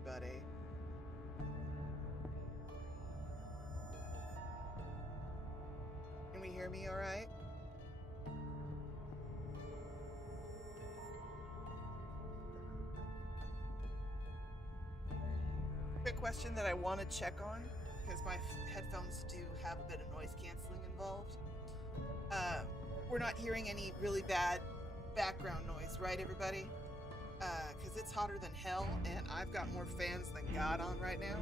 everybody. Can we hear me all right? Quick question that I want to check on, because my headphones do have a bit of noise canceling involved. We're not hearing any really bad background noise, right, everybody? Because it's hotter than hell, and I've got more fans than God on right now.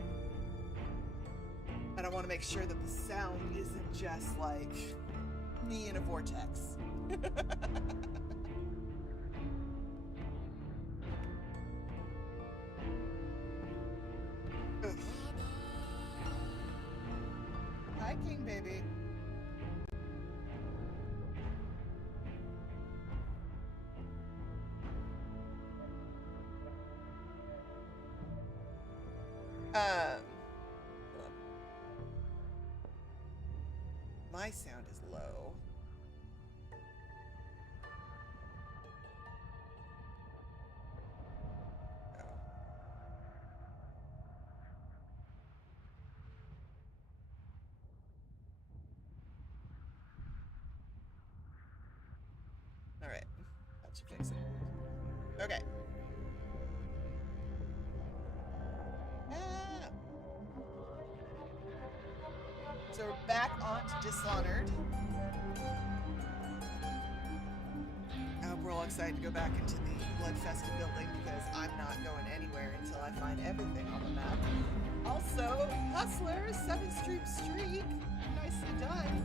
And I want to make sure that the sound isn't just like me in a vortex. Hi, King Baby. My sound is low. All right, that should fix it. Okay. So we're back on to Dishonored. I hope we're all excited to go back into the Bloodfested building because I'm not going anywhere until I find everything on the map. Also, Hustler, 7-stream streak. Nicely done.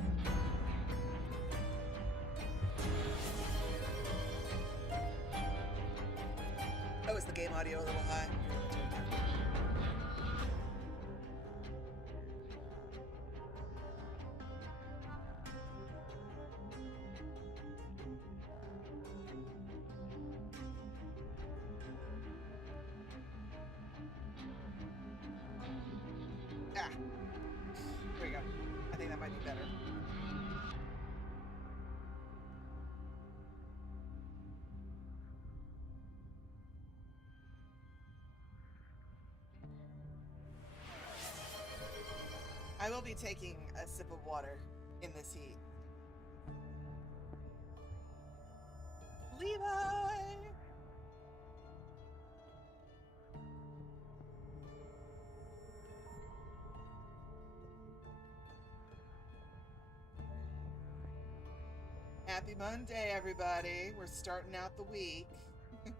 Oh, is the game audio a little high? Ah, there we go. I think that might be better. I will be taking a sip of water in this heat. Levi! Happy Monday, everybody. We're starting out the week. And,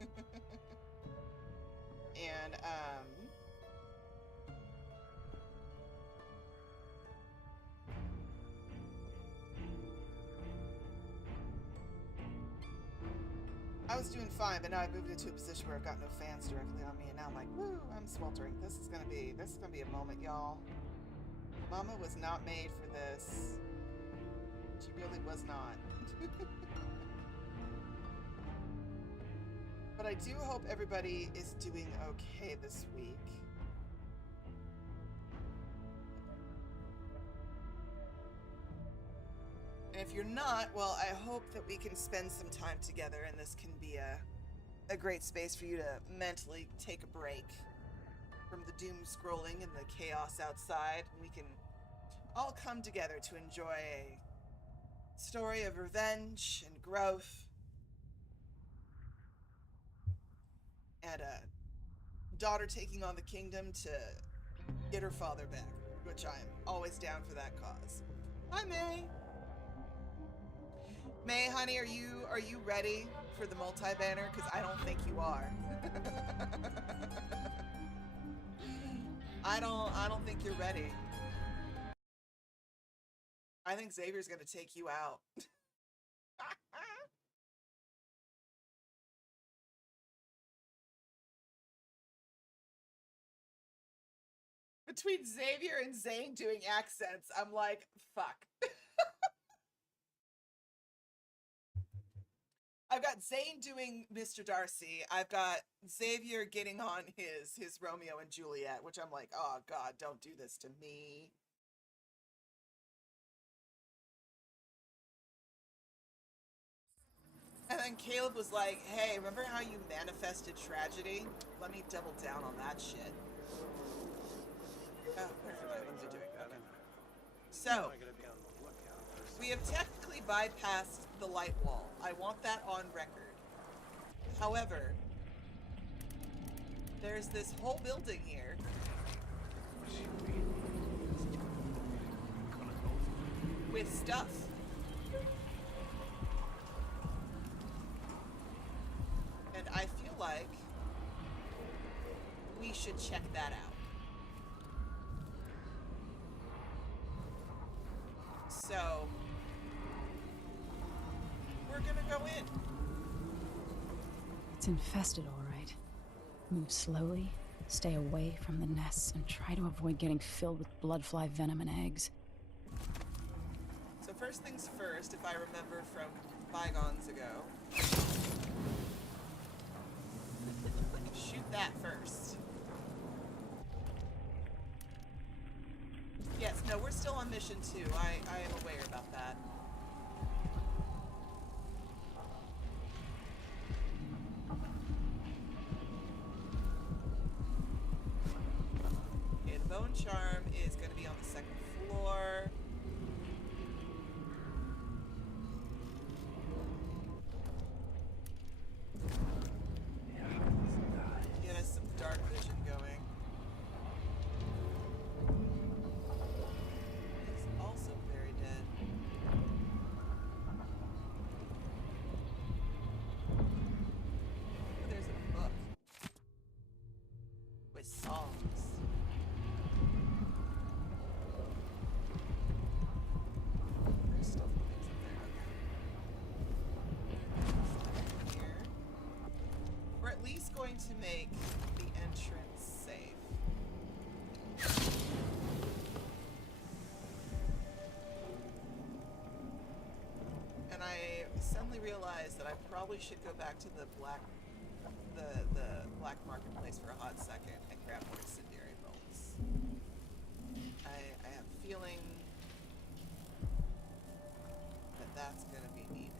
I was doing fine, but now I've moved into a position where I've got no fans directly on me, and now I'm like, woo, I'm sweltering. This is gonna be a moment, y'all. Mama was not made for this. She really was not. But I do hope everybody is doing okay this week. And if you're not, well, I hope that we can spend some time together and this can be a great space for you to mentally take a break from the doom scrolling and the chaos outside. And we can all come together to enjoy a story of revenge and growth and a daughter taking on the kingdom to get her father back, which I'm always down for that cause. Hi, May. May, honey, are you ready for the multi-banner? Because I don't think you are. I don't think you're ready. I think Xavier's gonna take you out. Between Xavier and Zane doing accents, I'm like, fuck. I've got Zane doing Mr. Darcy. I've got Xavier getting on his Romeo and Juliet, which I'm like, oh God, don't do this to me. And then Caleb was like, hey, remember how you manifested tragedy? Let me double down on that shit. Oh, perfect. What am I doing? Okay. So, we have technically bypassed the light wall. I want that on record. However, there's this whole building here with stuff. And I feel like we should check that out. So, we're gonna go in. It's infested, all right. Move slowly, stay away from the nests, and try to avoid getting filled with bloodfly venom and eggs. So first things first, if I remember from bygones ago, shoot that first. Yes, no, we're still on mission 2. I am aware about that. Okay, the bone charm is going to be on the 2nd floor. Get us some dark vision going. He's also very dead. Oh, there's a book with songs. There's still things up there. Okay. Here. We're at least going to make the entrance safe. And I suddenly realized that I probably should go back to the black marketplace for a hot second and grab more incendiary bolts. I have a feeling that that's going to be needed.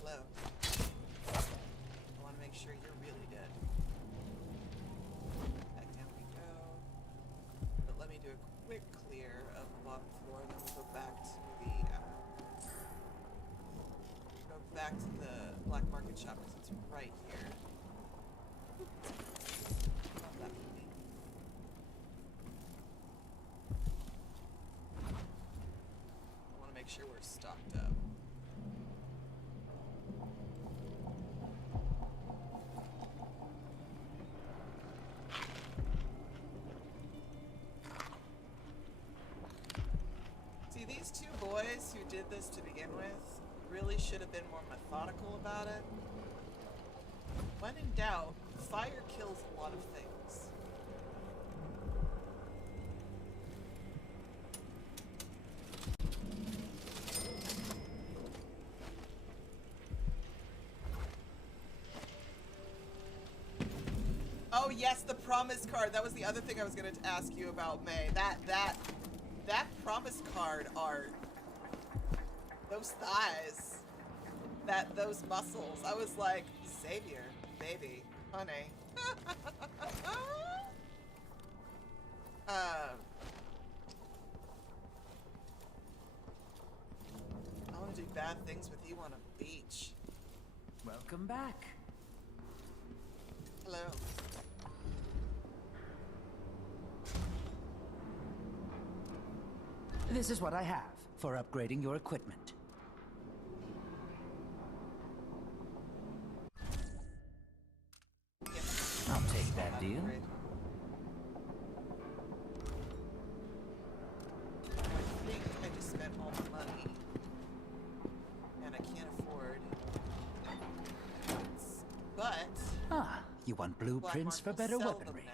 Hello. I want to make sure you're really dead. Back down we go. But let me do a quick clear of the bottom floor, then we'll go back to the black market shop because it's right here. That for me. I want to make sure we're stocked up. See, these two boys who did this to begin with really should have been more methodical about it. When in doubt, fire kills a lot of things. Oh yes, the promise card. That was the other thing I was going to ask you about, May. That promise card art. Those thighs. Those muscles. I was like, Savior, baby, honey. I want to do bad things with you on a beach. Welcome back. Hello. This is what I have for upgrading your equipment. I'll take that deal. I think I just spent all the money, and I can't afford it. But Ah, you want blueprints for better weaponry.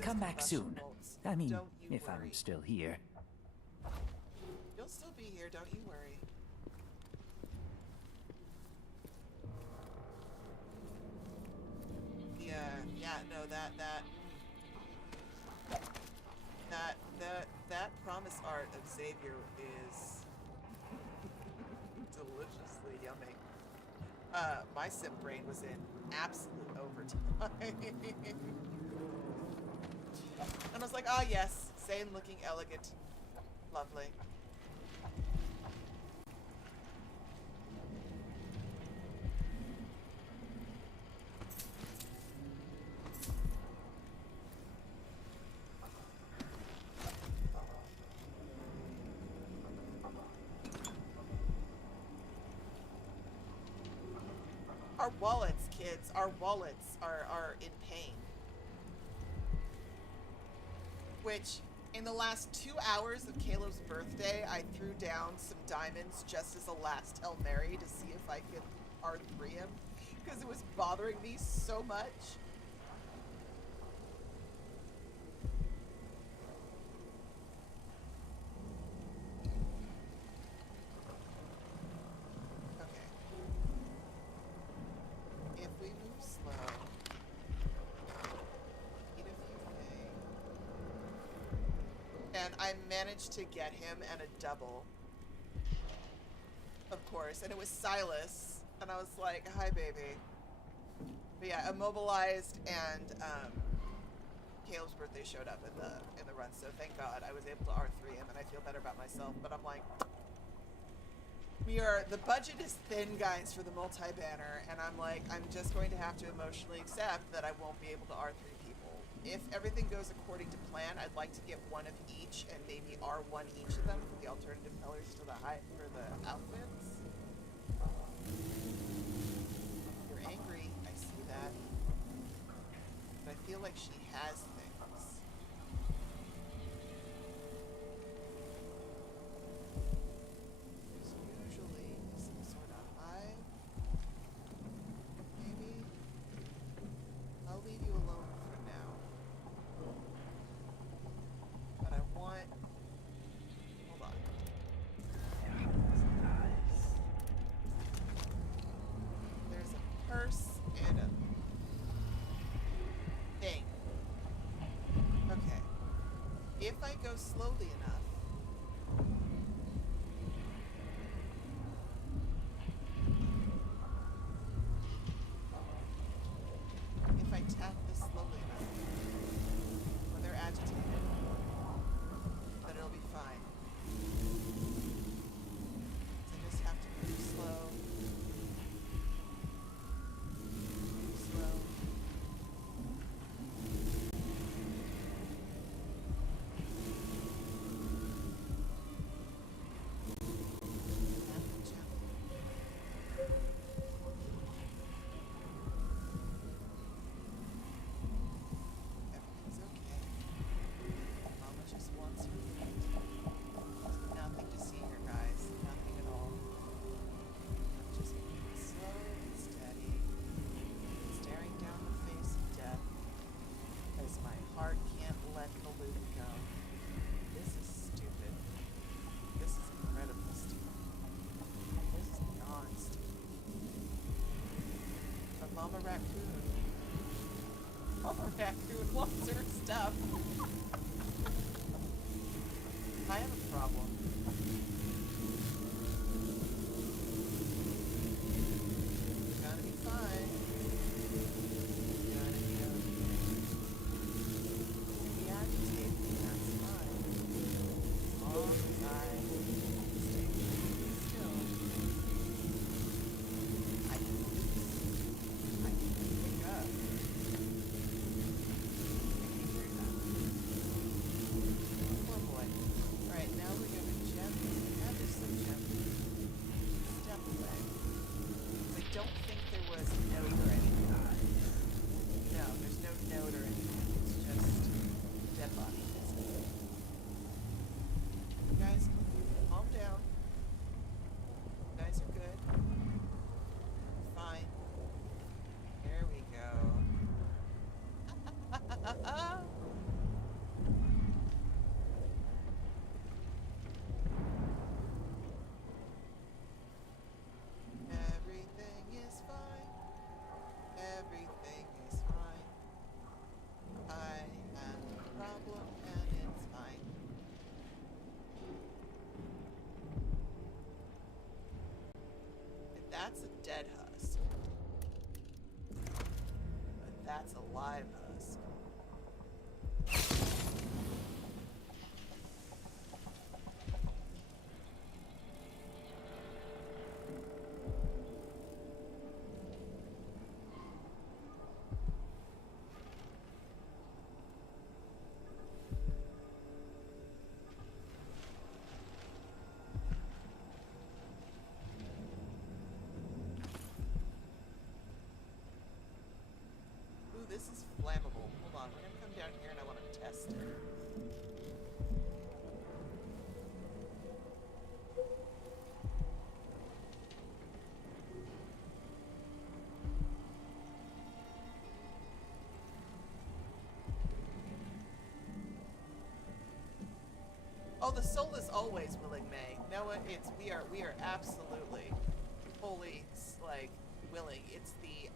Come back soon. I mean, if I'm still here. You'll still be here, don't you worry. yeah, no, that promise art of Xavier is deliciously yummy. My sim brain was in absolute overtime. And I was like, ah, yes, sane looking, elegant, lovely. Our wallets, kids, our wallets are in pain. Which, in the last 2 hours of Caleb's birthday, I threw down some diamonds just as a last Hail Mary to see if I could R3 him. Because it was bothering me so much. And I managed to get him and a double, of course, and it was Silas, and I was like, hi baby. But yeah, immobilized, and Caleb's birthday showed up in the run, so thank God I was able to R3 him, and I feel better about myself. But I'm like, the budget is thin, guys, for the multi-banner, and I'm like, I'm just going to have to emotionally accept that I won't be able to R3 people. If everything goes according to plan, I'd like to get one of each and maybe R1 each of them for the alternative colors for the outfits. You're angry, I see that. But I feel like she has things. There's usually some sort of hive. Maybe. I'll leave you alone for now. But I want... Hold on. There's a purse and a thing. Okay. If I go slowly enough... If I tap this slowly enough, when they're agitated, then it'll be fine. So I just have to move slow. Move slow. Gently, gently. Everything's okay. Mama just wants her food. There's nothing to see here, guys. Nothing at all. I'm just moving slow and steady, staring down the face of death, because my heart can't let the loop go. This is stupid. This is incredibly stupid. This is non-stupid. But Mama Raccoon wants her stuff. I have a problem. You're gonna be fine. You're gonna be okay. You'll be agitated, and that's fine. As long as I stay still, I can release. I can pick up. Thank you very much. that's a dead husk. But that's a live husk. This is flammable. Hold on, we're gonna come down here and I want to test it. Oh, the soul is always willing, May. Noah, we are absolutely fully like willing. It's the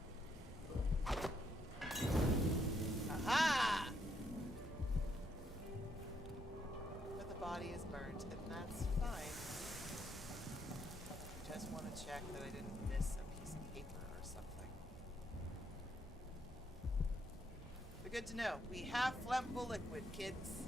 aha! But the body is burnt, and that's fine. Just want to check that I didn't miss a piece of paper or something. But good to know. We have flammable liquid, kids.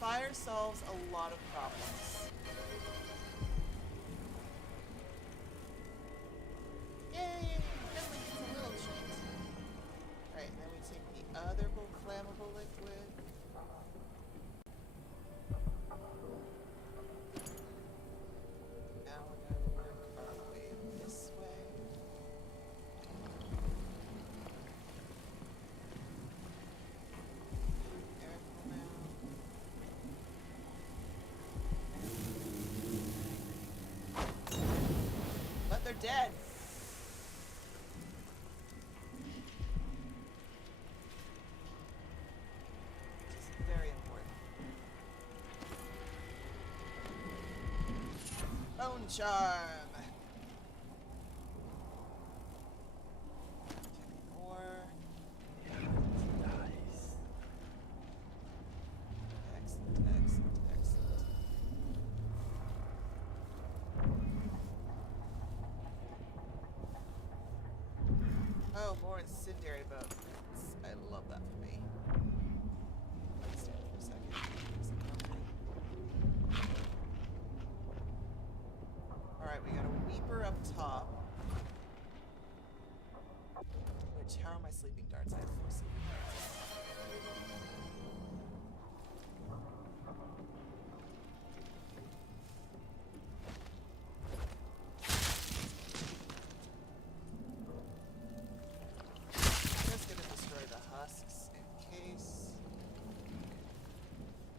Fire solves a lot of problems. Yay! Gremlin gets a little treat. Alright, and then we take the other flammable liquid. Now we're going to work our way this way. They're dead. Which is very important. Bone charm. More. Nice. Excellent, excellent, excellent. Oh, more incendiary bones. I love that for me. Let's stand for a second. Alright, we got a weeper up top. Which, how are my sleeping darts? I have 4 sleeping darts.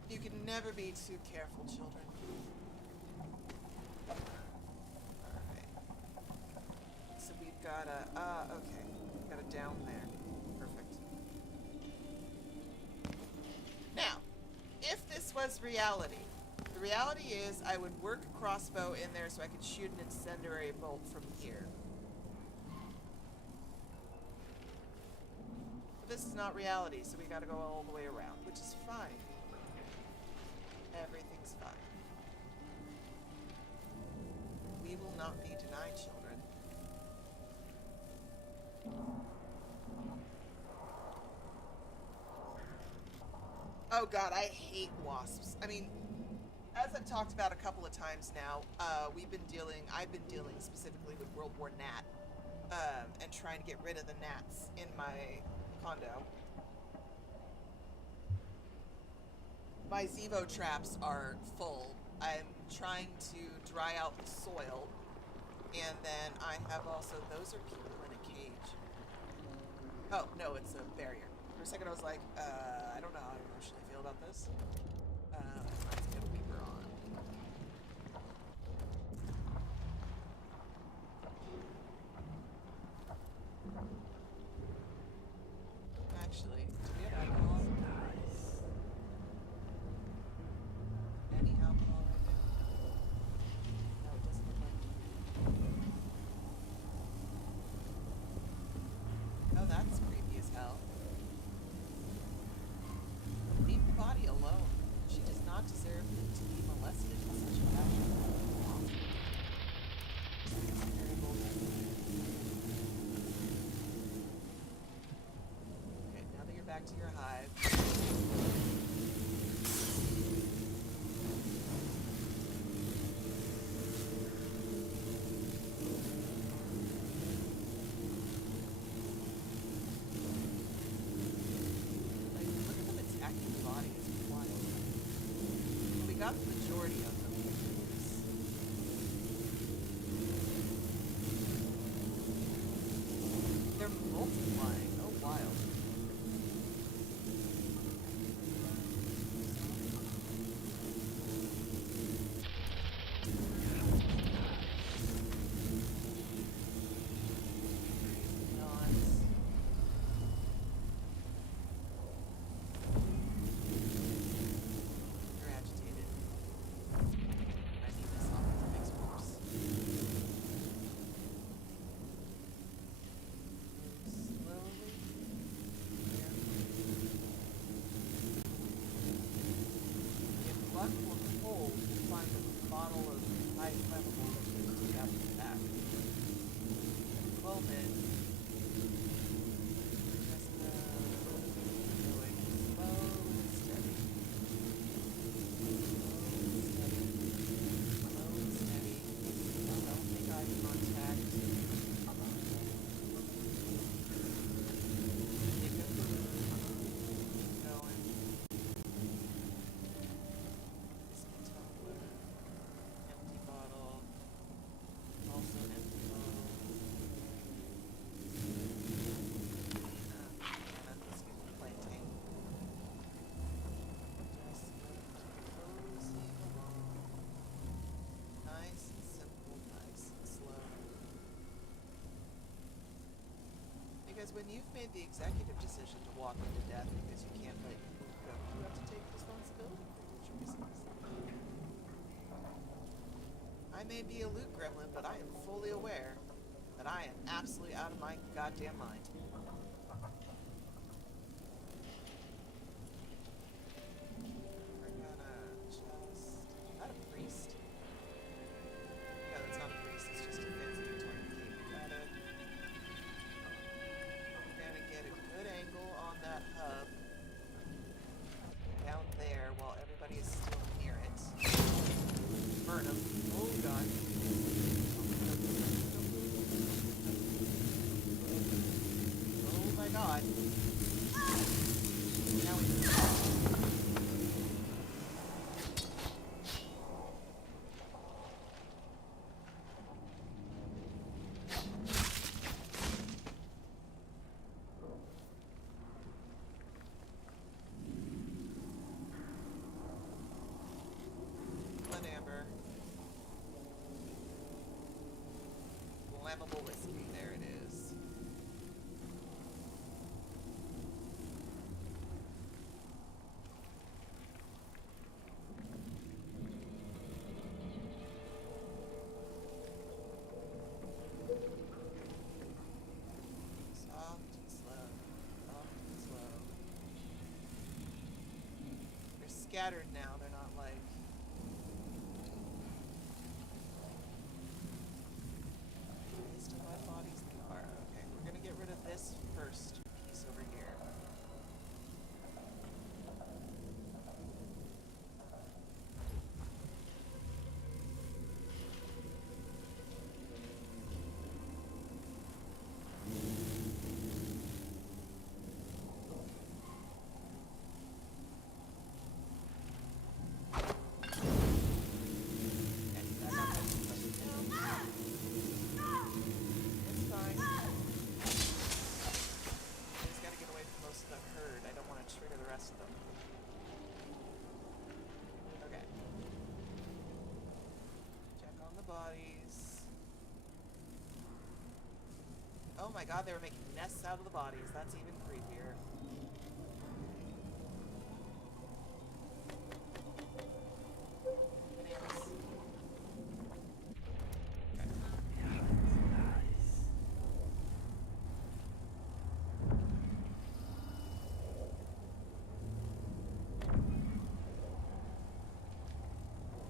You can never be too careful, children. Alright. So we've got a, okay. We've got a down there. Perfect. Now, if this was reality, the reality is I would work a crossbow in there so I could shoot an incendiary bolt from here. But this is not reality, so we gotta go all the way around, which is fine. Everything's fine. We will not be denied, children. Oh god, I hate wasps. I mean, as I've talked about a couple of times now, I've been dealing specifically with World War Gnat, and trying to get rid of the gnats in my condo. My Zevo traps are full. I'm trying to dry out the soil. And then I have also, those are people in a cage. Oh, no, it's a barrier. For a second I was like, I don't know how I emotionally feel about this. Let's get a Weeper on. Actually, do we have alcohol? Any alcohol right now? No, it doesn't look like it. Oh, that's creepy as hell. Leave the body alone. She does not deserve to be molested in such a fashion. Terrible. Okay, now that you're back to your hive. Like, look at them attacking the body. It's wild. We got the majority of them. They're multiplying. Oh, wild. You're agitated. I need this off to fix worse. Slowly. If luck will hold, we'll find a bottle of high flammable liquid to take out the back. Well then, just going slow and steady. Slow and steady. Don't make eye contact. Take a food. Keep going. Whiskey tumbler. Empty bottle. Also empty bottle. Excuse me, plantain. Just cozy along. Nice and simple, nice and slow. Because when you've made the executive decision to walk into death because you can't let people go, you have to take responsibility for your choices. I may be a loot gremlin, but I am fully aware that I am absolutely out of my goddamn mind. We're gonna just... Is that a priest? No, that's not a priest, it's just a fancy tourniquet. Got it. We're gonna get a good angle on that hub. Down there while everybody is still near it. Burn him. Oh god. Oh my god. Now we Blood amber. Flammable whiskey. There it is. Soft and slow. Soft and slow. They're scattered now. They're not like... They still have bodies in the car. Okay, we're gonna get rid of this first piece over here. Oh my god, they were making nests out of the bodies. That's even creepier. Bananas.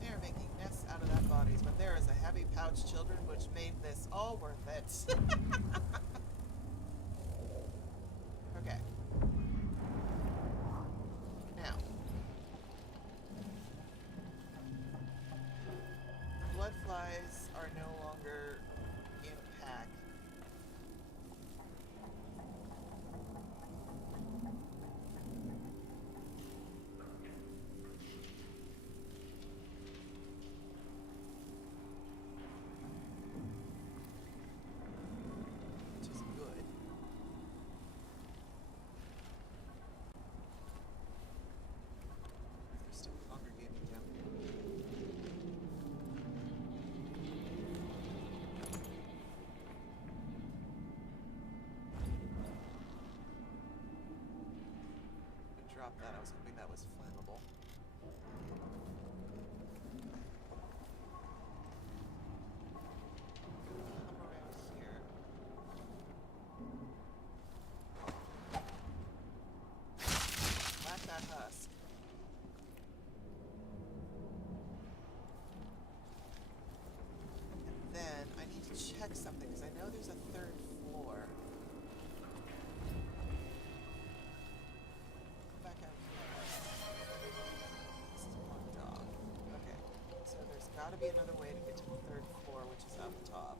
They're making nests out of that bodies, but there is a heavy pouch, children, which made this all worth it. Okay. Now. The bloodflies are no longer in pack. Which is good. They're still congregating down here. I dropped that. I was hoping that was flammable. Come around here. Lack that husk. And then I need to check something because I know there's a third floor. Come back out here. This is blocked off. Okay. So there's got to be another way to get to the third floor, which is up top.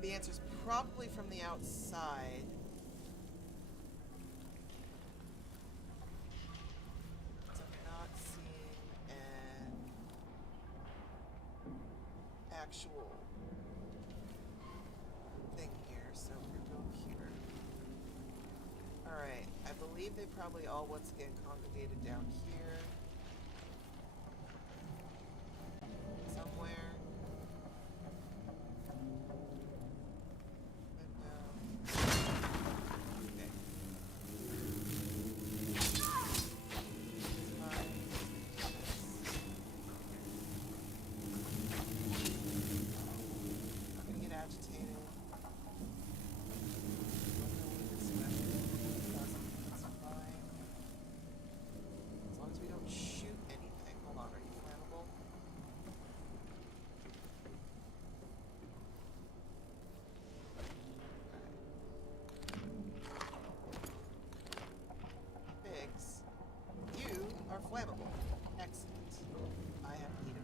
The answer's probably from the outside. So I'm not seeing an actual thing here, so we're gonna go here. Alright, I believe they probably all once again congregated down here. Somewhere. Okay. I'm gonna get agitated. That's fine. As long as we don't shoot anything. Hold on, are you flammable? Biggs, you are flammable. Excellent. I have need of you.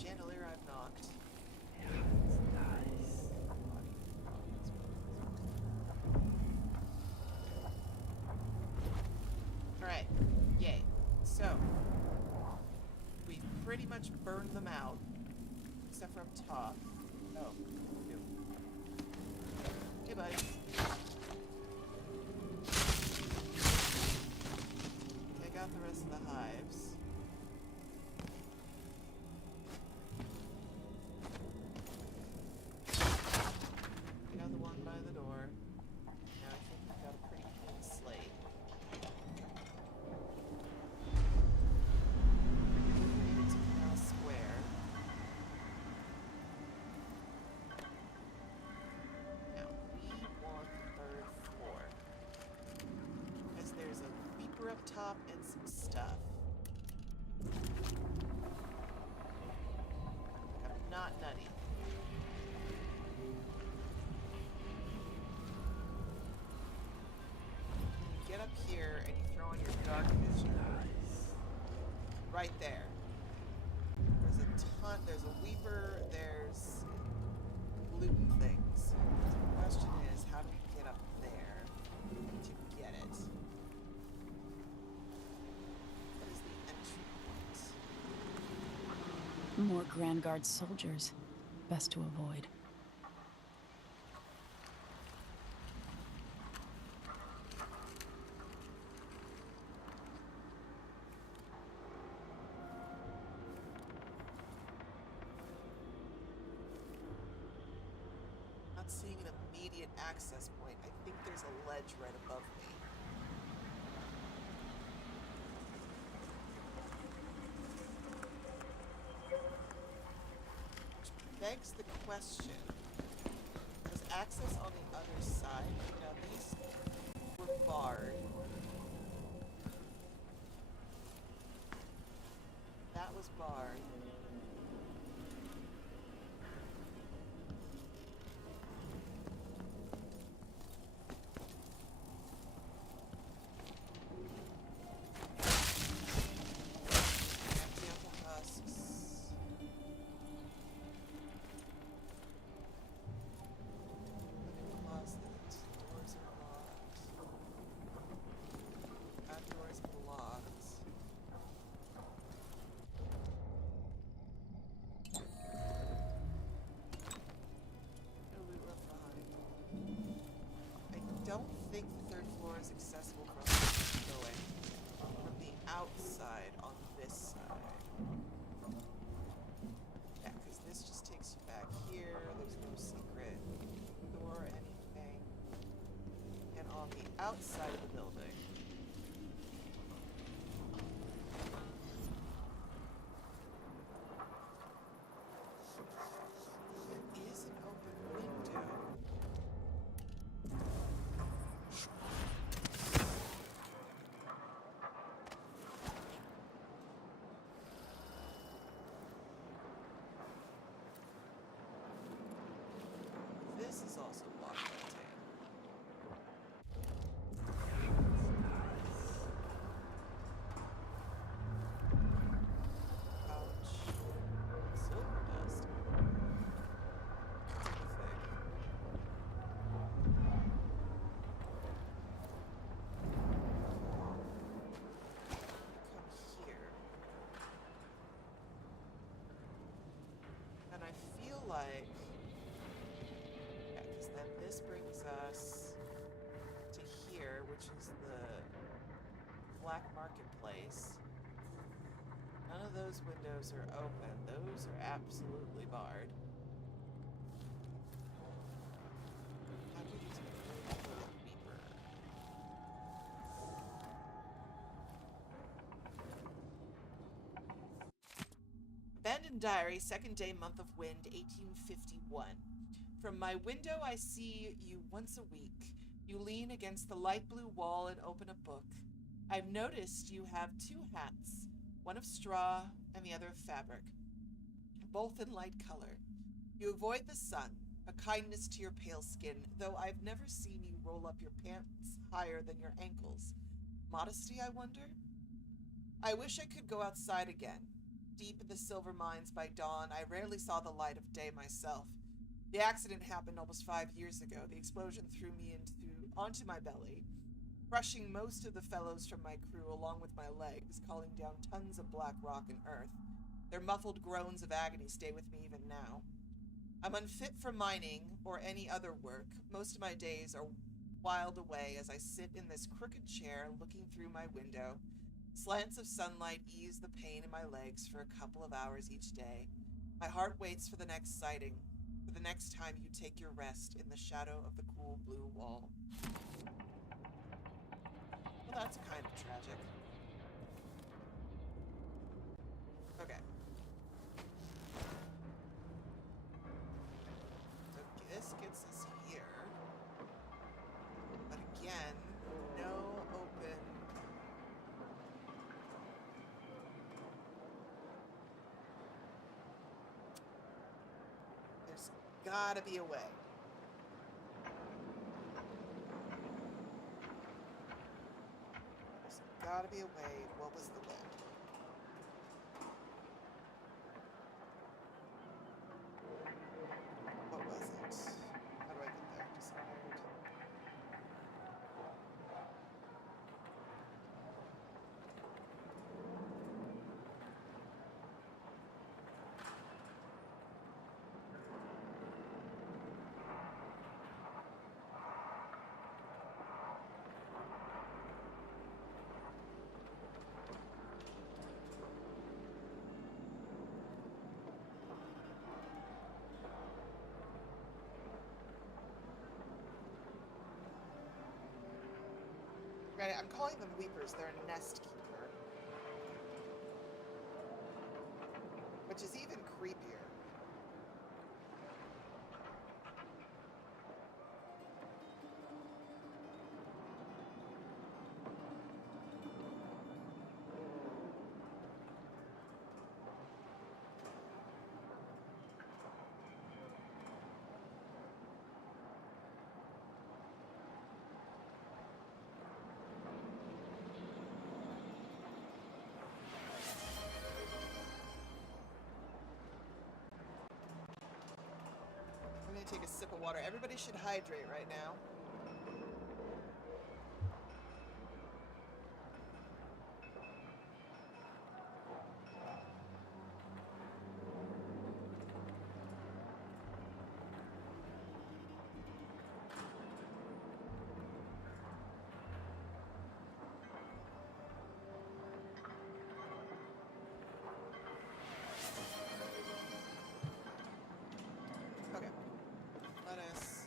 Chandelier I've knocked. Nice. Alright. Yay. So, we've pretty much burned them out. Except for up top. Oh. Ew. Okay, bud. Take out the rest of the hives. laptop and some stuff. I'm not nutty. You get up here and you throw on your dark vision eyes. Right there. There's a ton, there's a weeper, there's looting things. The question is, how do you get up there to get it? What is the entry point? More Grand Guard soldiers. Best to avoid. Not seeing an immediate access point. I think there's a ledge right above me. Which begs the question, was access on the other side? Now these were barred. That was barred. Is accessible from going from the outside on this side. Yeah, because this just takes you back here. There's no secret door or anything. And on the outside of the building, there is an open window. This is also block contained. Ouch. Silver dust. Terrific. Come here. And I feel like then this brings us to here, which is the black marketplace. None of those windows are open. Those are absolutely barred. How do you use a beeper? Abandoned Diary, 2nd day, month of wind, 1851. From my window I see you once a week. You lean against the light blue wall and open a book. I've noticed you have 2 hats, one of straw and the other of fabric, both in light color. You avoid the sun, a kindness to your pale skin, though I've never seen you roll up your pants higher than your ankles. Modesty, I wonder? I wish I could go outside again. Deep in the silver mines by dawn, I rarely saw the light of day myself. The accident happened almost 5 years ago. The explosion threw me onto my belly, crushing most of the fellows from my crew along with my legs, calling down tons of black rock and earth. Their muffled groans of agony stay with me even now. I'm unfit for mining or any other work. Most of my days are whiled away as I sit in this crooked chair looking through my window. Slants of sunlight ease the pain in my legs for a couple of hours each day. My heart waits for the next sighting, for the next time you take your rest in the shadow of the cool blue wall. Well, that's kind of tragic. Okay. So this gets us here. But again, no open gotta be a way. There's gotta be a way. What was the way? What was it? How do I get there? Dishonored. Right, I'm calling them weepers. They're a nest keeper. Which is even creepier. I'm gonna take a sip of water. Everybody should hydrate right now. Okay. Let us...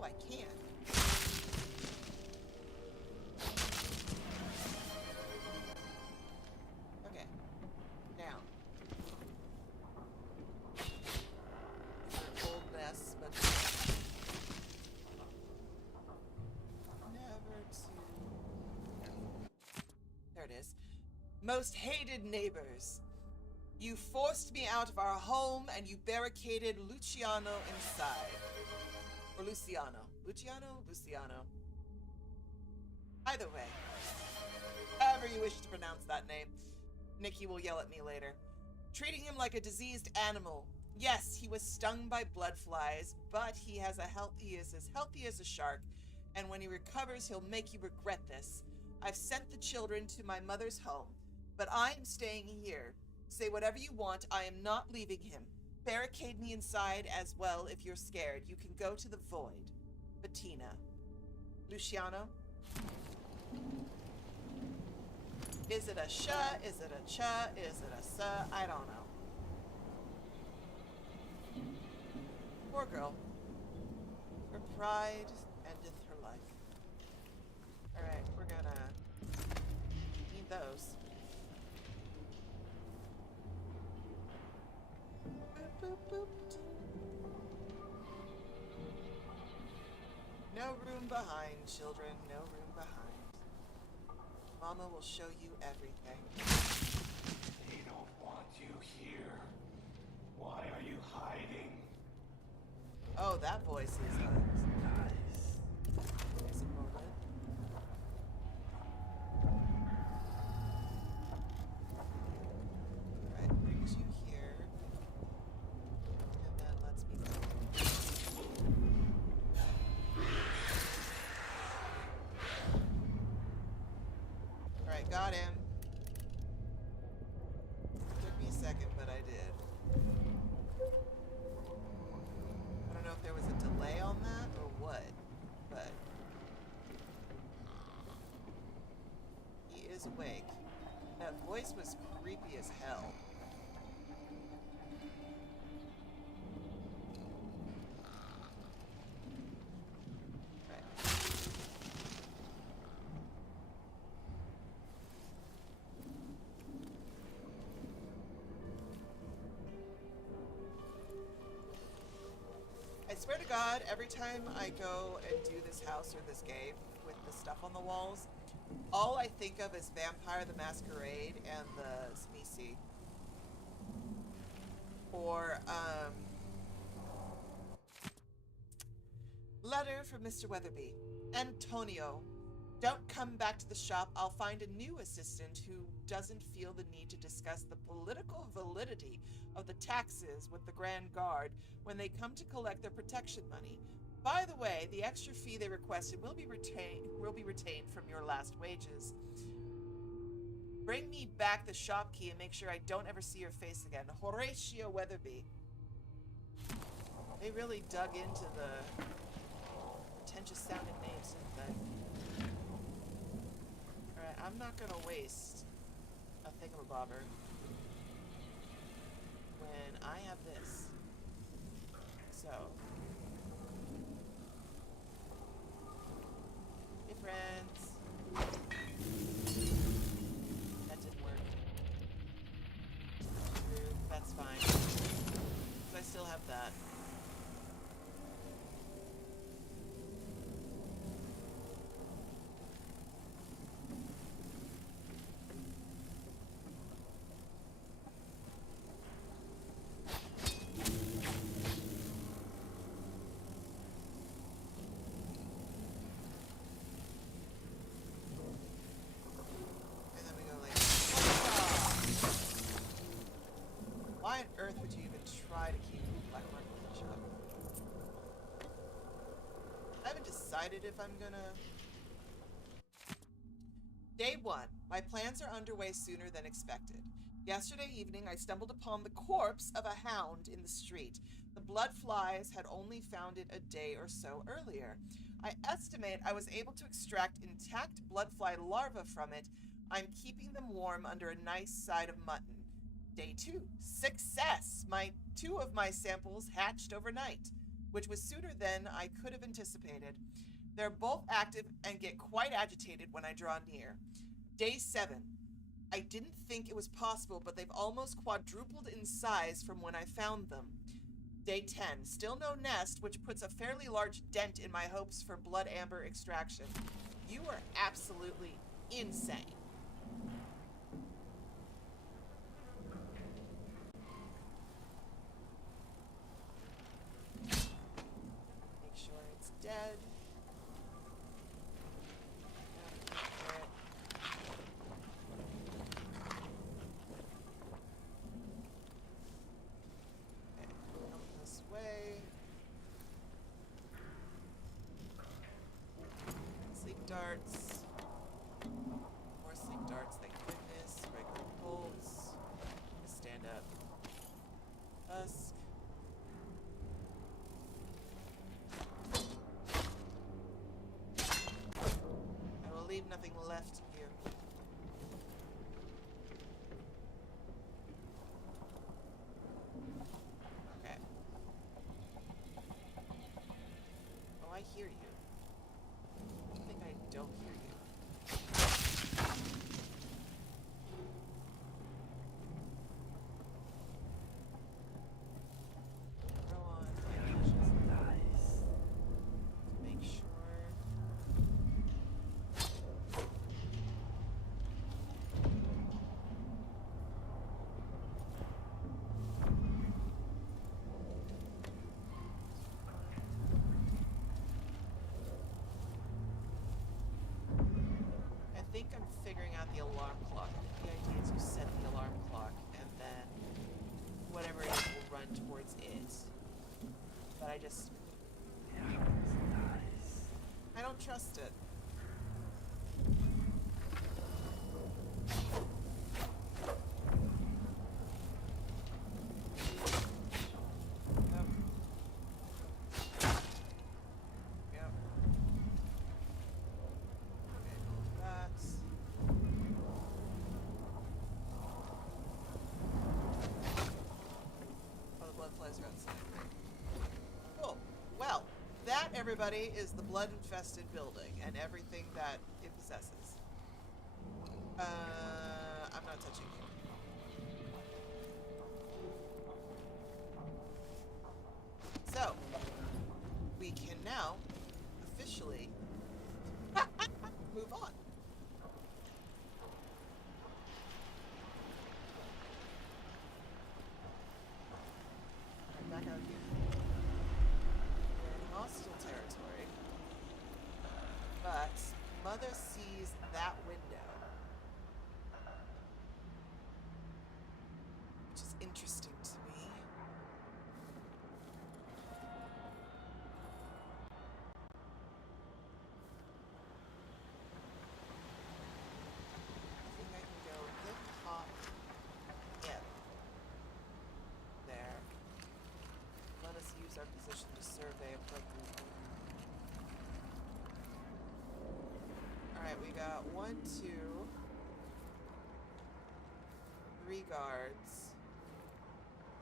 Oh, I can. Okay. Now. These are old nests, but never to... There it is. Most hated neighbors. You forced me out of our home and you barricaded Luciano inside. Or Luciano. Luciano? Luciano. Either way. However you wish to pronounce that name. Nikki will yell at me later. Treating him like a diseased animal. Yes, he was stung by bloodflies, but he is as healthy as a shark, and when he recovers, he'll make you regret this. I've sent the children to my mother's home, but I am staying here. Say whatever you want, I am not leaving him. Barricade me inside as well if you're scared. You can go to the void. Bettina. Luciano? Is it a sh? Is it a ch? Is it a s? I don't know. Poor girl. Her pride endeth her life. Alright, we're gonna need those. Boop, boop, boop. No room behind, children. No room behind. Mama will show you everything. They don't want you here. Why are you hiding? Oh, that voice is nice. There's a moment. Alright, brings you here. And then lets me go. Alright, got him. Took me a second, but I did. I don't know if there was a delay on that or what, but he is awake. That voice was creepy as hell. swear to God, every time I go and do this house or this game with the stuff on the walls, all I think of is Vampire the Masquerade and the Smisi. Or, letter from Mr. Weatherby. Antonio, don't come back to the shop. I'll find a new assistant who doesn't feel the need to discuss the political validity of the taxes with the Grand Guard when they come to collect their protection money. By the way, the extra fee they requested will be retained from your last wages. Bring me back the shop key and make sure I don't ever see your face again. Horatio Weatherby. They really dug into the pretentious sounding names, didn't they? Alright, I'm not gonna waste a thingamabobber when I have this. So. Hey, friends. That didn't work. Rude. That's fine. 'Cause I still have that. Why on earth would you even try to keep Black Market in the shop? I haven't decided if I'm gonna... Day 1. My plans are underway sooner than expected. Yesterday evening, I stumbled upon the corpse of a hound in the street. The bloodflies had only found it a day or so earlier. I estimate I was able to extract intact bloodfly larvae from it. I'm keeping them warm under a nice side of mutton. Day 2. Success! Two of my samples hatched overnight, which was sooner than I could have anticipated. They're both active and get quite agitated when I draw near. Day 7. I didn't think it was possible, but they've almost quadrupled in size from when I found them. Day 10. Still no nest, which puts a fairly large dent in my hopes for blood amber extraction. You are absolutely insane. Make sure it's dead. Darts. More sleep darts, thank goodness. Regular bolts. Stand up. Husk. I will leave nothing left here. Okay. Oh, I hear you. I don't hear you. Throw on animations. Nice. Make sure. I think I'm figuring out the alarm clock. The idea is you set the alarm clock and then whatever it is will run towards it. But I just... Nice. I don't trust it. Cool. Well, that, everybody, is the blood-infested building and everything that it possesses. I'm not touching you. So, we can now officially move on. Right, back out here. We're in hostile territory. But Mother sees that window. Which is interesting to me. I think I can go hit top. Yep. There. Let us use our position to survey appropriately. Alright, we got 1, 2, 3 guards.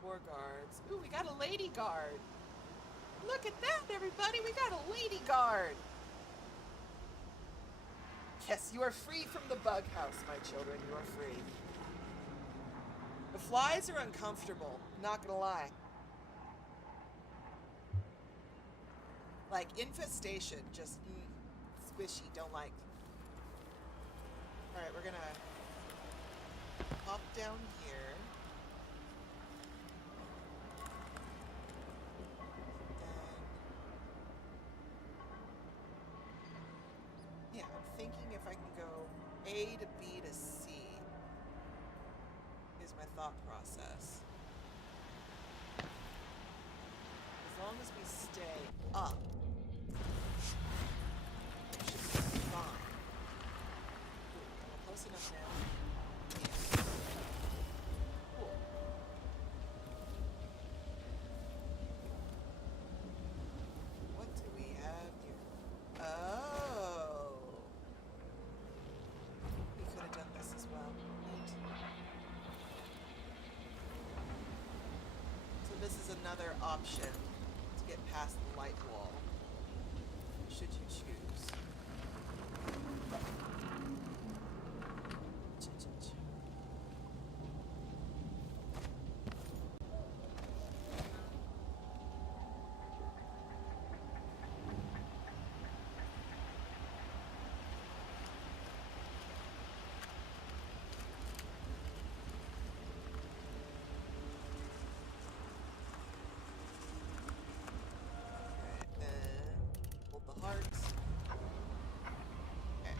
4 guards. Ooh, we got a lady guard. Look at that, everybody. We got a lady guard. Yes, you are free from the bug house, my children. You are free. The flies are uncomfortable. Not gonna lie. Like, infestation. Just, squishy. Don't like. Alright, we're gonna pop down here. Yeah, I'm thinking if I can go A to B to C is my thought process. As long as we stay up, we should be fine. Ooh, am I close enough now? Yeah. Cool. What do we have here? Oh. We could have done this as well. Neat. So this is another option to get past the light wall, should you choose. Hearts. Okay.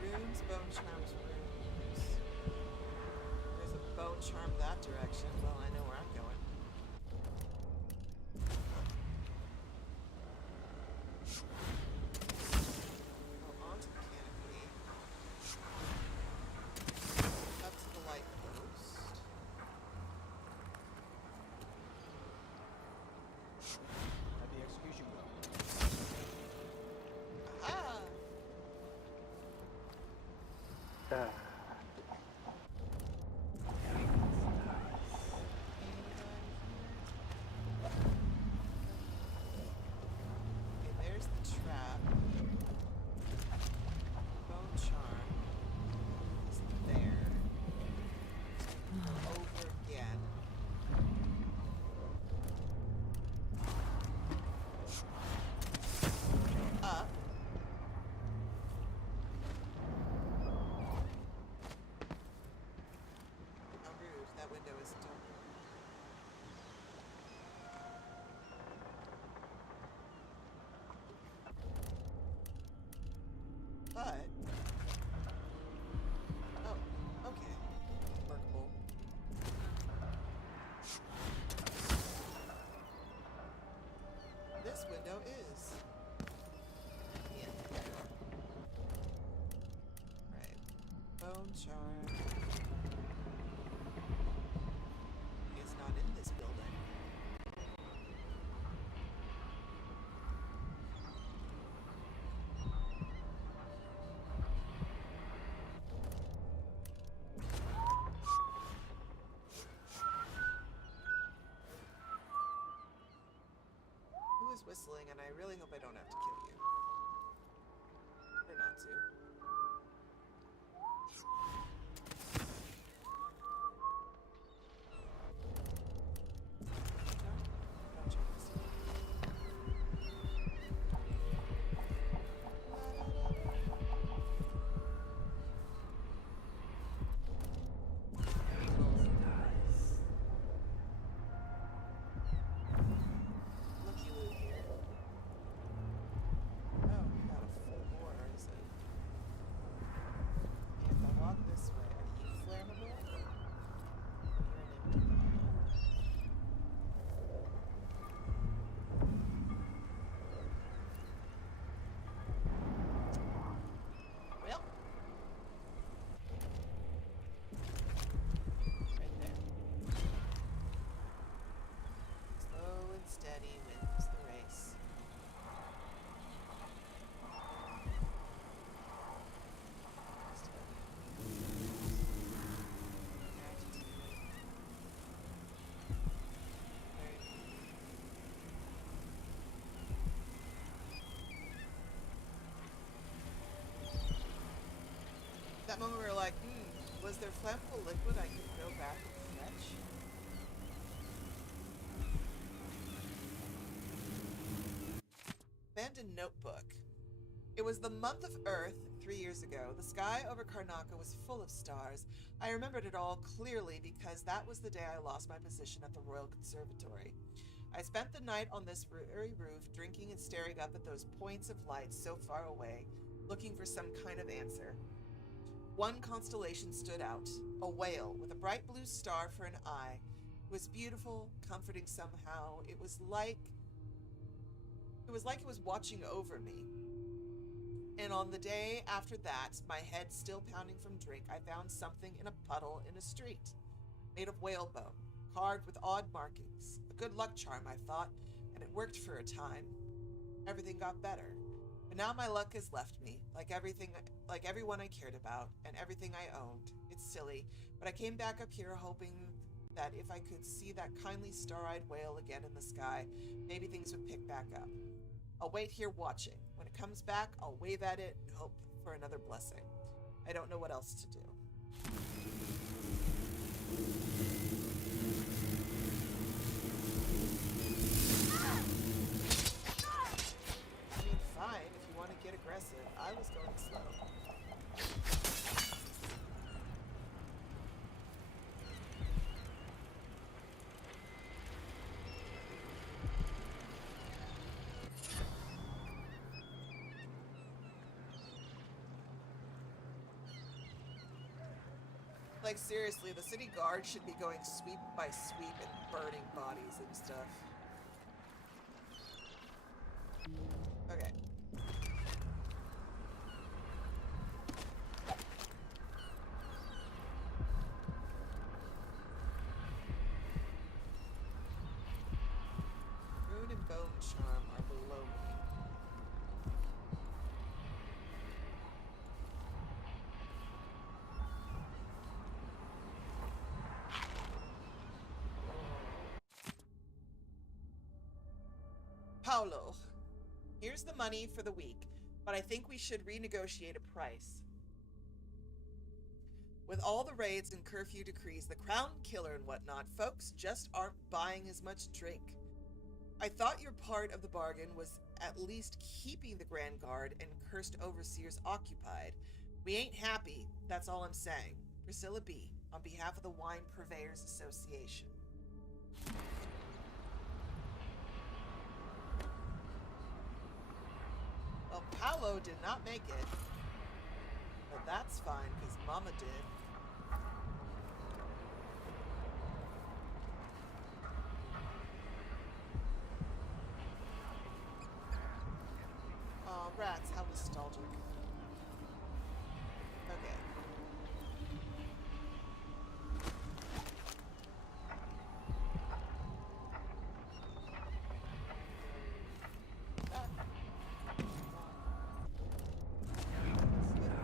Runes, bone charms, runes. There's a bone charm that direction. Well, I know where I'm going. Go onto the canopy. Up to the light post. At the execution well. Aha! Okay, there's the trap. Bone charm is there. Go over again. Up. How rude. That window isn't open. But... oh, okay. Workable. This window is... yeah. Right. Bone charm is not in this building. Who is whistling? And I really hope I don't have to kill you. Or not to. No? Don't check this. That moment we were like, was there flammable liquid I could go back and fetch? Abandoned notebook. It was the month of Earth 3 years ago. The sky over Karnaca was full of stars. I remembered it all clearly because that was the day I lost my position at the Royal Conservatory. I spent the night on this very roof, drinking and staring up at those points of light so far away, looking for some kind of answer. One constellation stood out, a whale with a bright blue star for an eye. It was beautiful, comforting somehow. It was like it was watching over me. And on the day after that, my head still pounding from drink, I found something in a puddle in a street, made of whalebone, carved with odd markings. A good luck charm, I thought, and it worked for a time. Everything got better. But now my luck has left me, like everyone I cared about, and everything I owned. It's silly, but I came back up here hoping that if I could see that kindly star-eyed whale again in the sky, maybe things would pick back up. I'll wait here watching. When it comes back, I'll wave at it and hope for another blessing. I don't know what else to do. I mean, fine, if you want to get aggressive. I was going slow. Like, seriously, the city guard should be going sweep by sweep and burning bodies and stuff. Okay. Rune and Bone Charm are below me. Paolo, here's the money for the week, but I think we should renegotiate a price. With all the raids and curfew decrees, the crown killer and whatnot, folks just aren't buying as much drink. I thought your part of the bargain was at least keeping the Grand Guard and cursed overseers occupied. We ain't happy, that's all I'm saying. Priscilla B., on behalf of the Wine Purveyors Association. Well, Paolo did not make it. But that's fine, because Mama did. Aw, rats, how nostalgic. Okay.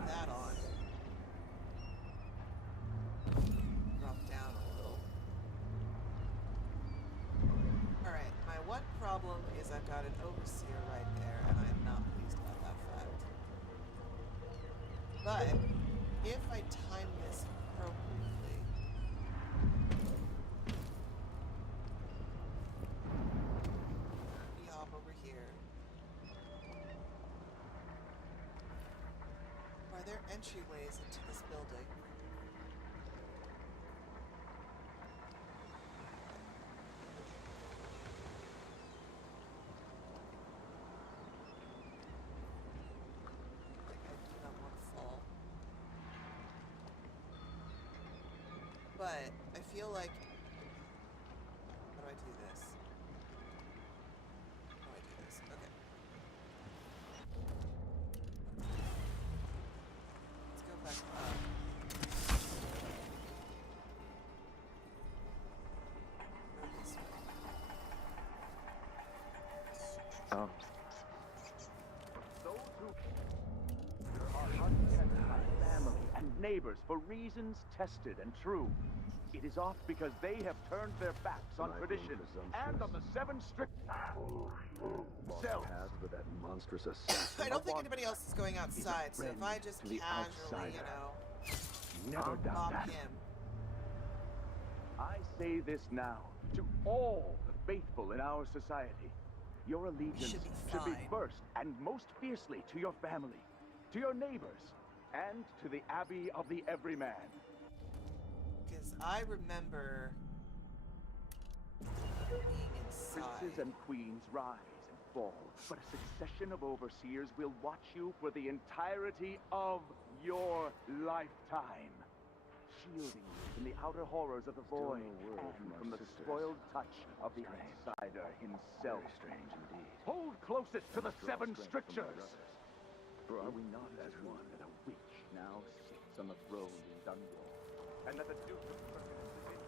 That on. Drop down a little. Alright, my one problem is I've got an overseer right there, and I am not pleased about that fact. But, if I time this appropriately... We hop over here. Are there entryways into this building? Like, I do not want to fall. But I feel like... How do I do this? How do I do this? Okay. Let's go back up. Go this way. Those who are untethered by family and neighbors for reasons tested and true. It is oft because they have turned their backs on tradition and on the seven strict selves. With that monstrous assassin. I don't think anybody else is going outside, so if I just casually, you know... Never doubt Mom that. him. I say this now to all the faithful in our society. Your allegiance Should be should be fine. first and most fiercely to your family, to your neighbors, and to the Abbey of the Everyman. Because I remember being inside. Princes and queens rise and fall, but a succession of overseers will watch you for the entirety of your lifetime, shielding you from the outer horrors of the void and from the spoiled touch of the outsider himself. Very strange indeed. Hold closest to the seven strictures. For are we not as one? That a witch now sits on the throne in Dunwall, and that the Duke of Perkins is in.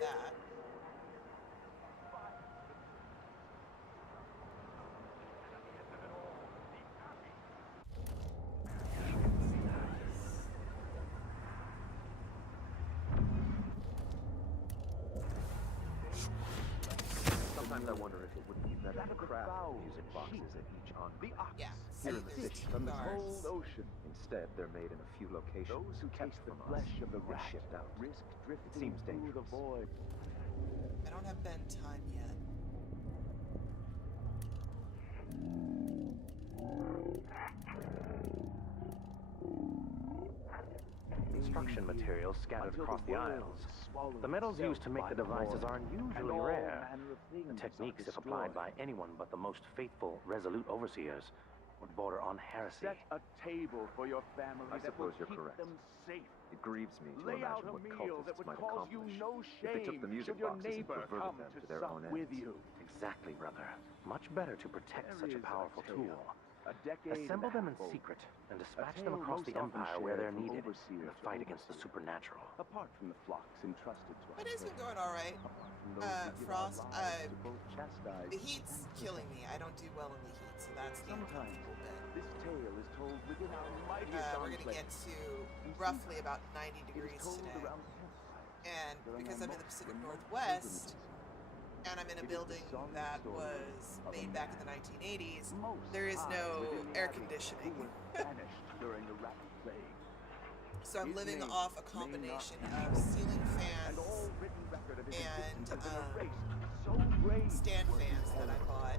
That. Sometimes I wonder if it wouldn't be better to craft music boxes at each enclave. Yeah. Here See, in the there's city, two From the guards. cold ocean, Instead, they're made in a few locations. those who kept taste the from flesh us of the and rat shipped out. risk drifting seems through the dangerous. void. I don't have bedtime yet. Construction materials scattered Until across the world aisles. swallowed The metals itself used to make by the devices void, are and unusually all rare. manner of things The are techniques, if applied by destroyed. anyone but the most faithful, resolute overseers, would border on heresy. Set a table for your family I that will suppose you're keep correct. them safe. It grieves me to Lay out imagine a what meal that cultists would might cause you accomplish no if they took shame the music should your boxes and neighbor perverted come them to to their sup own with ends. you. Exactly, brother. Much better to protect There such a is powerful tale, tool. a decade Assemble and them a in half old, secret and a dispatch tale them across most the often Empire where shared they're from needed overseer in the to fight against the overseer. supernatural. Apart from the flocks entrusted to But us, it's been going all right. apart from those who give our Frost, lives to both chastise The heat's and killing protect. me. I don't do well in the heat, so that's the Sometimes uncomfortable bit. this tale is told within our mightiest We're gonna enclave. get to roughly about 90 It is degrees told today. around campfires And during because our I'm in the most Pacific remote Northwest, pilgrimages. and I'm in a It is the building solemn that story was of a made back in man the 1980s, most there is high no within the air abbey conditioning. who was banished during the rat plague. So I'm His living name off a may not combination be of known, ceiling and fans all written record of his and, existence has been erased. So stand great were his fans that I horrors. bought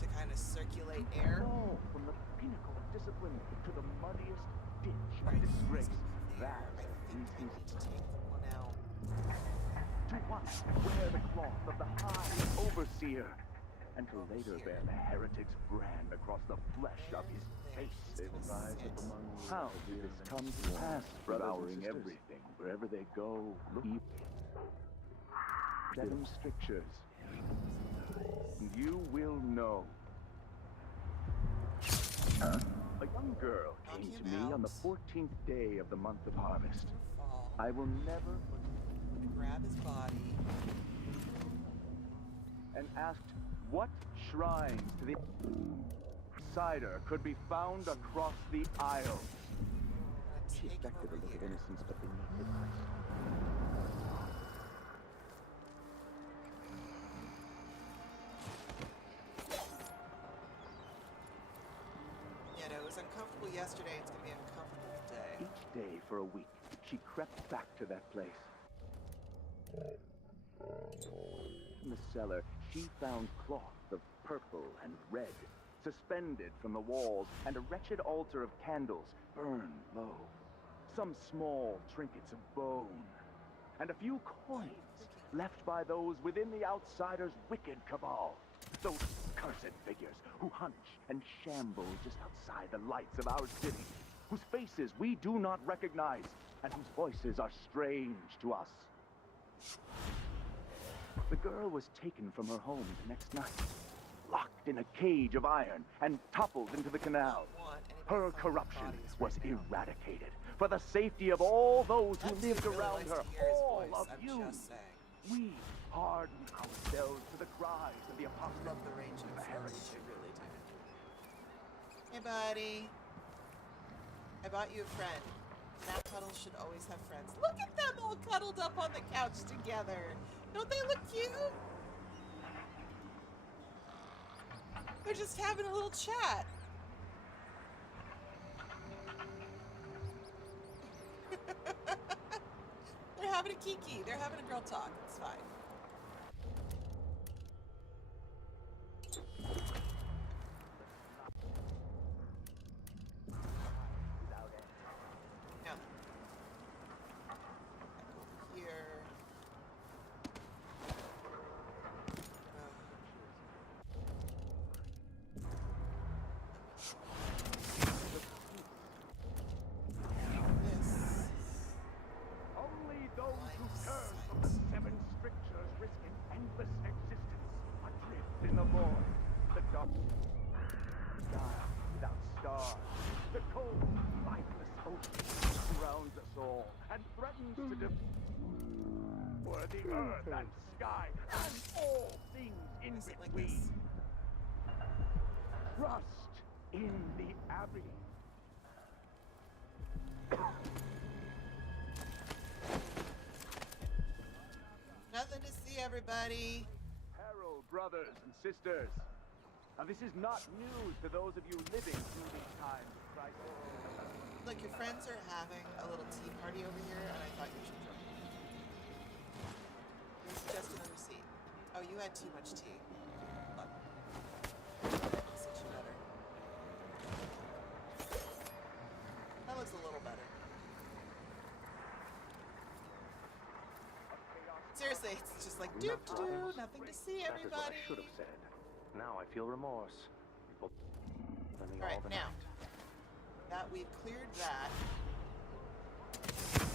to kind of circulate air. Fall from the pinnacle of discipline to the muddiest ditch of Right, disgrace. he's gonna be there. That I think I is need to take the one out. to once wear the cloth of the high overseer, and to Over later here. bear the heretic's brand across the flesh of his There, face. he's They gonna will rise sit. up among you. How did this come to pass? Devouring everything wherever they go. Look, seven strictures. You will know. A young girl Knock came to him me on the out. 14th day of the month of harvest. Fall. I will never forget, Grab his body. and asked what shrines to the cider could be found across the aisle. I'm gonna She take him affected a over look of here. innocence, but beneath it, You know, it was uncomfortable yesterday. It's gonna be uncomfortable today. each day for a week, she crept back to that place. In the cellar, she found cloth of purple and red, suspended from the walls, and a wretched altar of candles burned low. Some small trinkets of bone, and a few coins left by those within the outsider's wicked cabal. Those cursed figures who hunch and shamble just outside the lights of our city, whose faces we do not recognize, and whose voices are strange to us. The girl was taken from her home the next night, locked in a cage of iron, and toppled into the canal. Don't want anybody Her finding corruption bodies was right now. eradicated for the safety of all those who That's lived really around nice her, to hear his all voice, of I'm you. just saying. We harden ourselves to the cries of the I apostate. love the range of The voice. heretic. I really do. Hey, buddy. I bought you a friend. Nap puddles should always have friends. Look at them all cuddled up on the couch together. Don't they look cute? They're just having a little chat. They're having a kiki. They're having a girl talk. It's fine. Now, over here. Only those who turn from the seven strictures risk an endless existence, adrift in the void. The dark sky without stars. The cold, lifeless ocean surrounds us all and threatens to devour the earth and sky and all things in Is it like between. this? Rust in the abbey. Nothing to see, everybody. Herald brothers and sisters. Now this is not news to those of you living through these times of crisis. Look, your friends are having a little tea party over here, and I thought you should join. Here's just another seat. Oh, you had too much tea. Look. I'll sit you better. That looks a little better. Seriously, it's just like doop to do, nothing to see, That is what I everybody. should have said. Now I feel remorse. All Alright, now that we've cleared that,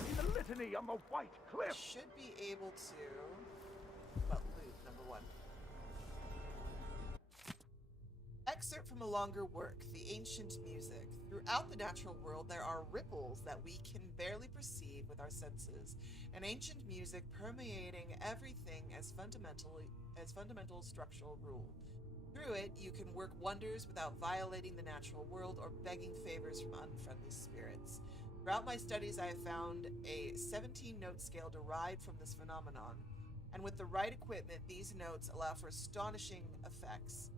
See the litany on the white we cliff. should be able to, well, loot, number one. Excerpt from a longer work, The Ancient Music. Throughout the natural world, there are ripples that we can barely perceive with our senses. An ancient music permeating everything as fundamental structural rule. Through it, you can work wonders without violating the natural world or begging favors from unfriendly spirits. Throughout my studies, I have found a 17-note scale derived from this phenomenon, and with the right equipment, these notes allow for astonishing effects.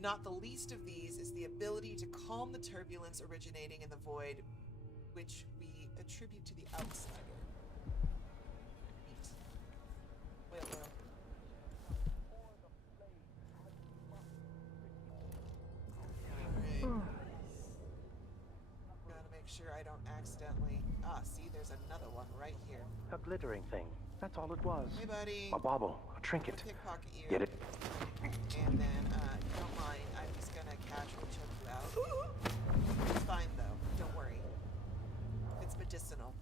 Not the least of these is the ability to calm the turbulence originating in the void, which we attribute to the outsider. Neat. Well. Alright. Gotta make sure I don't accidentally... Ah, see, there's another one right here. A glittering thing. That's all it was. Hey, buddy. A bauble, a I'm trinket. gonna pickpocket you. Get it? And then, if you don't mind, I'm just gonna casually choke you out. It's fine, though. Don't worry. It's medicinal.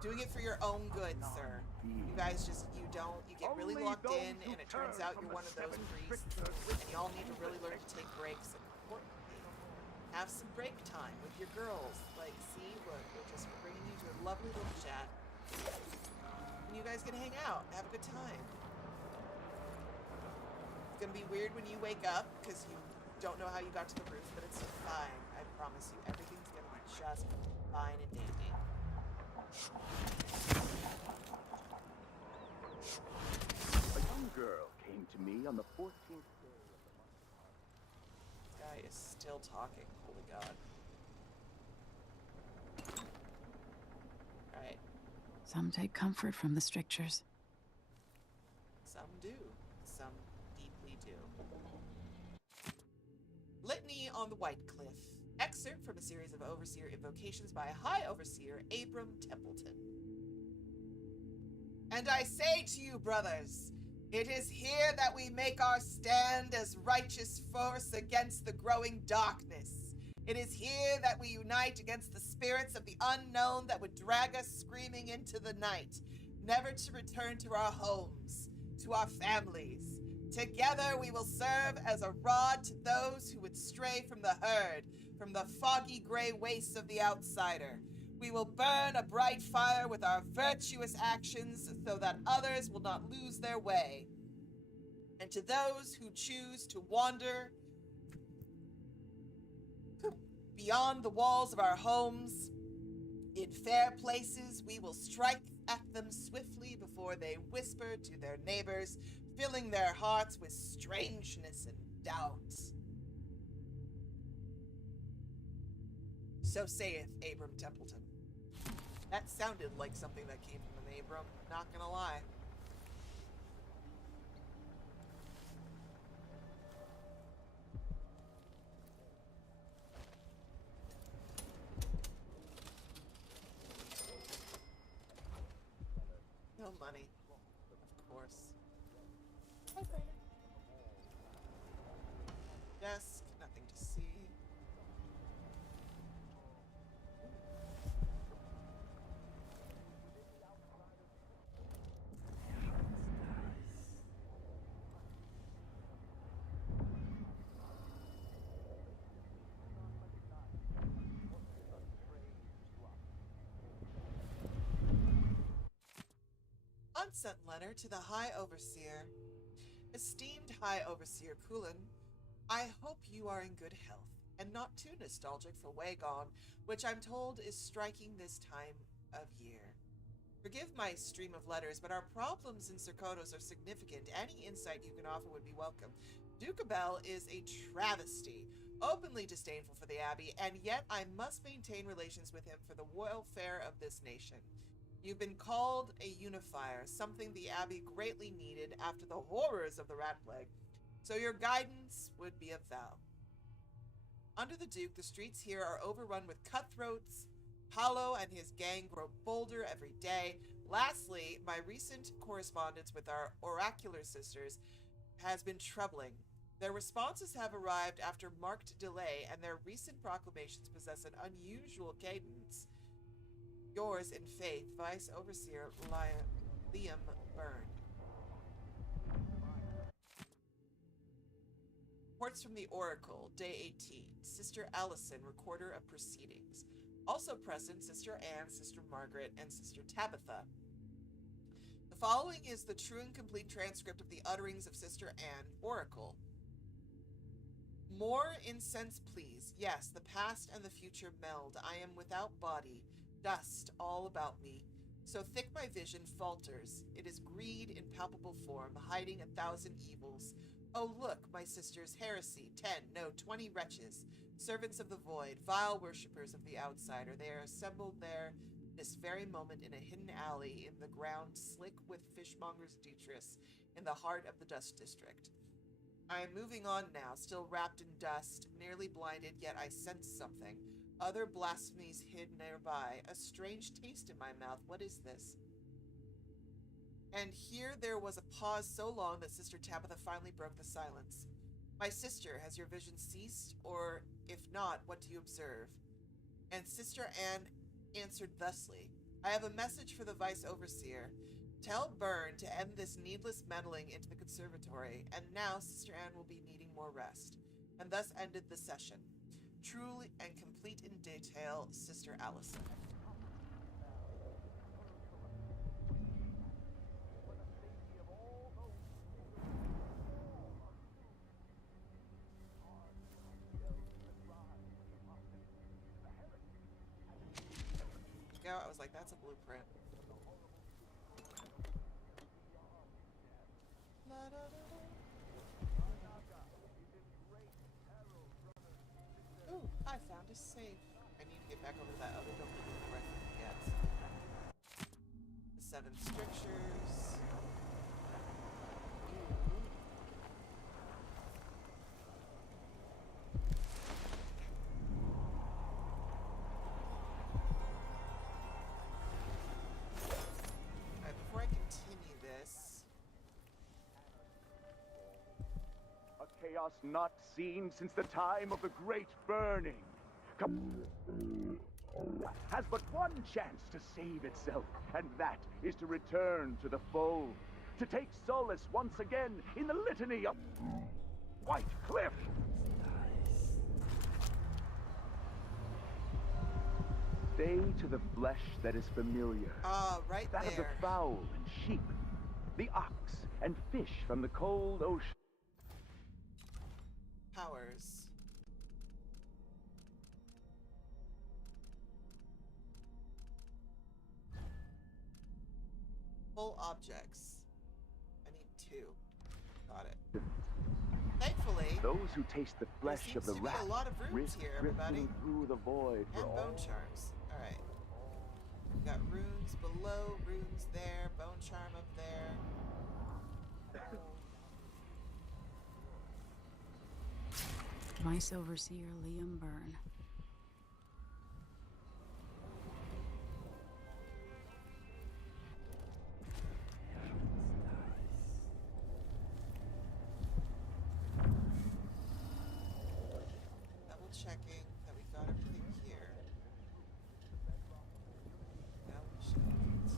Doing it for your own good, sir. You guys just, you get really Only locked those in, who and it turns out turn you're from one of the those seven priests, strictures and y'all need to really learn to take breaks, and importantly, have some break time with your girls. Like, see, look, we're just bringing you to a lovely little chat. And you guys can hang out, have a good time. It's gonna be weird when you wake up, because you don't know how you got to the roof, but it's fine. I promise you, everything's gonna be just fine and dandy. A young girl came to me on the 14th day of the month. This guy is still talking, holy god. Alright, Some take comfort from the strictures. some do. Some deeply do. Litany on the White Cliff. Excerpt from a series of Overseer invocations by High Overseer Abram Templeton. And I say to you, brothers, it is here that we make our stand as righteous force against the growing darkness. It is here that we unite against the spirits of the unknown that would drag us screaming into the night, never to return to our homes, to our families. Together we will serve as a rod to those who would stray from the herd, from the foggy gray wastes of the outsider. We will burn a bright fire with our virtuous actions so that others will not lose their way. And to those who choose to wander beyond the walls of our homes, in fair places, we will strike at them swiftly before they whisper to their neighbors filling their hearts with strangeness and doubts. So saith Abram Templeton. That sounded like something that came from an Abram, not gonna lie. No money, of course. Desk, nothing to see. Unsent letter to the High Overseer. Esteemed High Overseer Kulin, I hope you are in good health, and not too nostalgic for Wagon, which I'm told is striking this time of year. Forgive my stream of letters, but our problems in Cerkonos are significant. Any insight you can offer would be welcome. Duke Abel is a travesty, openly disdainful for the Abbey, and yet I must maintain relations with him for the welfare of this nation. You've been called a unifier, something the Abbey greatly needed after the horrors of the Rat Plague, so your guidance would be of value. Under the Duke, the streets here are overrun with cutthroats. Paolo and his gang grow bolder every day. Lastly, my recent correspondence with our oracular sisters has been troubling. Their responses have arrived after marked delay, and their recent proclamations possess an unusual cadence. Yours in faith, Vice Overseer Liam Byrne. Reports from the Oracle, Day 18. Sister Allison, Recorder of Proceedings. Also present, Sister Anne, Sister Margaret, and Sister Tabitha. The following is the true and complete transcript of the utterings of Sister Anne, Oracle. More incense, please. Yes, the past and the future meld. I am without body. Dust all about me. So thick my vision falters. It is greed in palpable form, hiding 1,000 evils. Oh, look, my sisters, heresy, 10, no, 20 wretches, servants of the void, vile worshippers of the outsider. They are assembled there this very moment in a hidden alley in the ground slick with fishmonger's detritus in the heart of the dust district. I am moving on now, still wrapped in dust, nearly blinded, yet I sense something. Other blasphemies hid nearby. A strange taste in my mouth. What is this? And here there was a pause so long that Sister Tabitha finally broke the silence. My sister, has your vision ceased? Or, if not, what do you observe? And Sister Anne answered thusly, I have a message for the Vice Overseer. Tell Byrne to end this needless meddling into the conservatory, and now Sister Anne will be needing more rest. And thus ended the session. Truly and complete in detail, Sister Allison. Yeah, I was like, that's a blueprint. Ooh, I found a safe. I need to get back over to that other building before I forget. The 7 strictures. Alright, before I continue this. A chaos not seen since the time of the Great Burning. Has but one chance to save itself, and that is to return to the fold, to take solace once again in the litany of White Cliff. Stay to the flesh that is familiar. Right that there. of the fowl and sheep, the ox and fish from the cold ocean. Powers. Full objects. I need 2. Got it. Thankfully, Those who taste the there flesh seems of the to be rat a lot of rooms risk here, everybody. drifting through the void for And all. bone charms. Alright. We got runes below, runes there, bone charm up there. Vice Overseer Liam Byrne. Double checking that we got everything here. Double checked.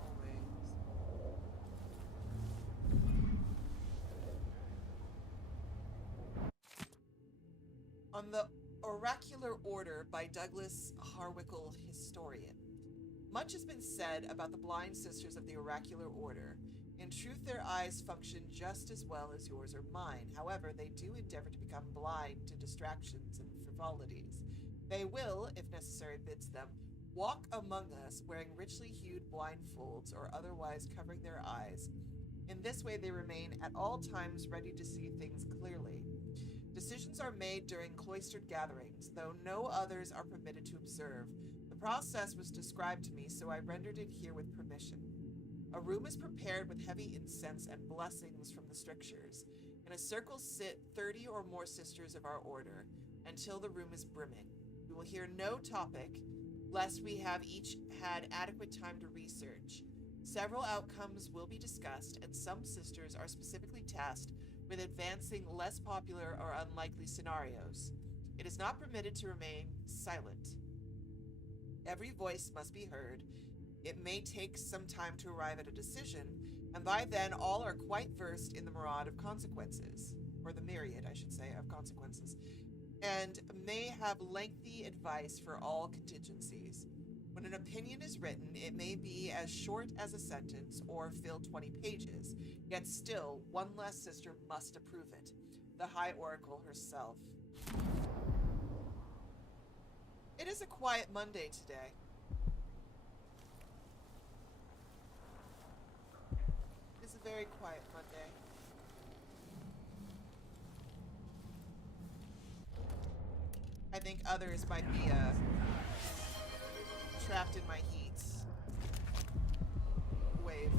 Always. On the Oracular Order by Douglas Harwickle, historian. Much has been said about the blind sisters of the Oracular Order. In truth, their eyes function just as well as yours or mine. However, they do endeavor to become blind to distractions and frivolities. They will, if necessary bids them, walk among us wearing richly hued blindfolds or otherwise covering their eyes. In this way, they remain at all times ready to see things clearly. Decisions are made during cloistered gatherings, though no others are permitted to observe. The process was described to me, so I rendered it here with permission. A room is prepared with heavy incense and blessings from the strictures. In a circle sit 30 or more sisters of our order, until the room is brimming. We will hear no topic, lest we have each had adequate time to research. Several outcomes will be discussed, and some sisters are specifically tasked with advancing less popular or unlikely scenarios. It is not permitted to remain silent. Every voice must be heard. It may take some time to arrive at a decision, and by then all are quite versed in the myriad of consequences, or the myriad, I should say, of consequences, and may have lengthy advice for all contingencies. When an opinion is written, it may be as short as a sentence or fill 20 pages, yet still, one less sister must approve it, the High Oracle herself. It is a quiet Monday today. It is a very quiet Monday. I think others might be, trapped in my heat wave.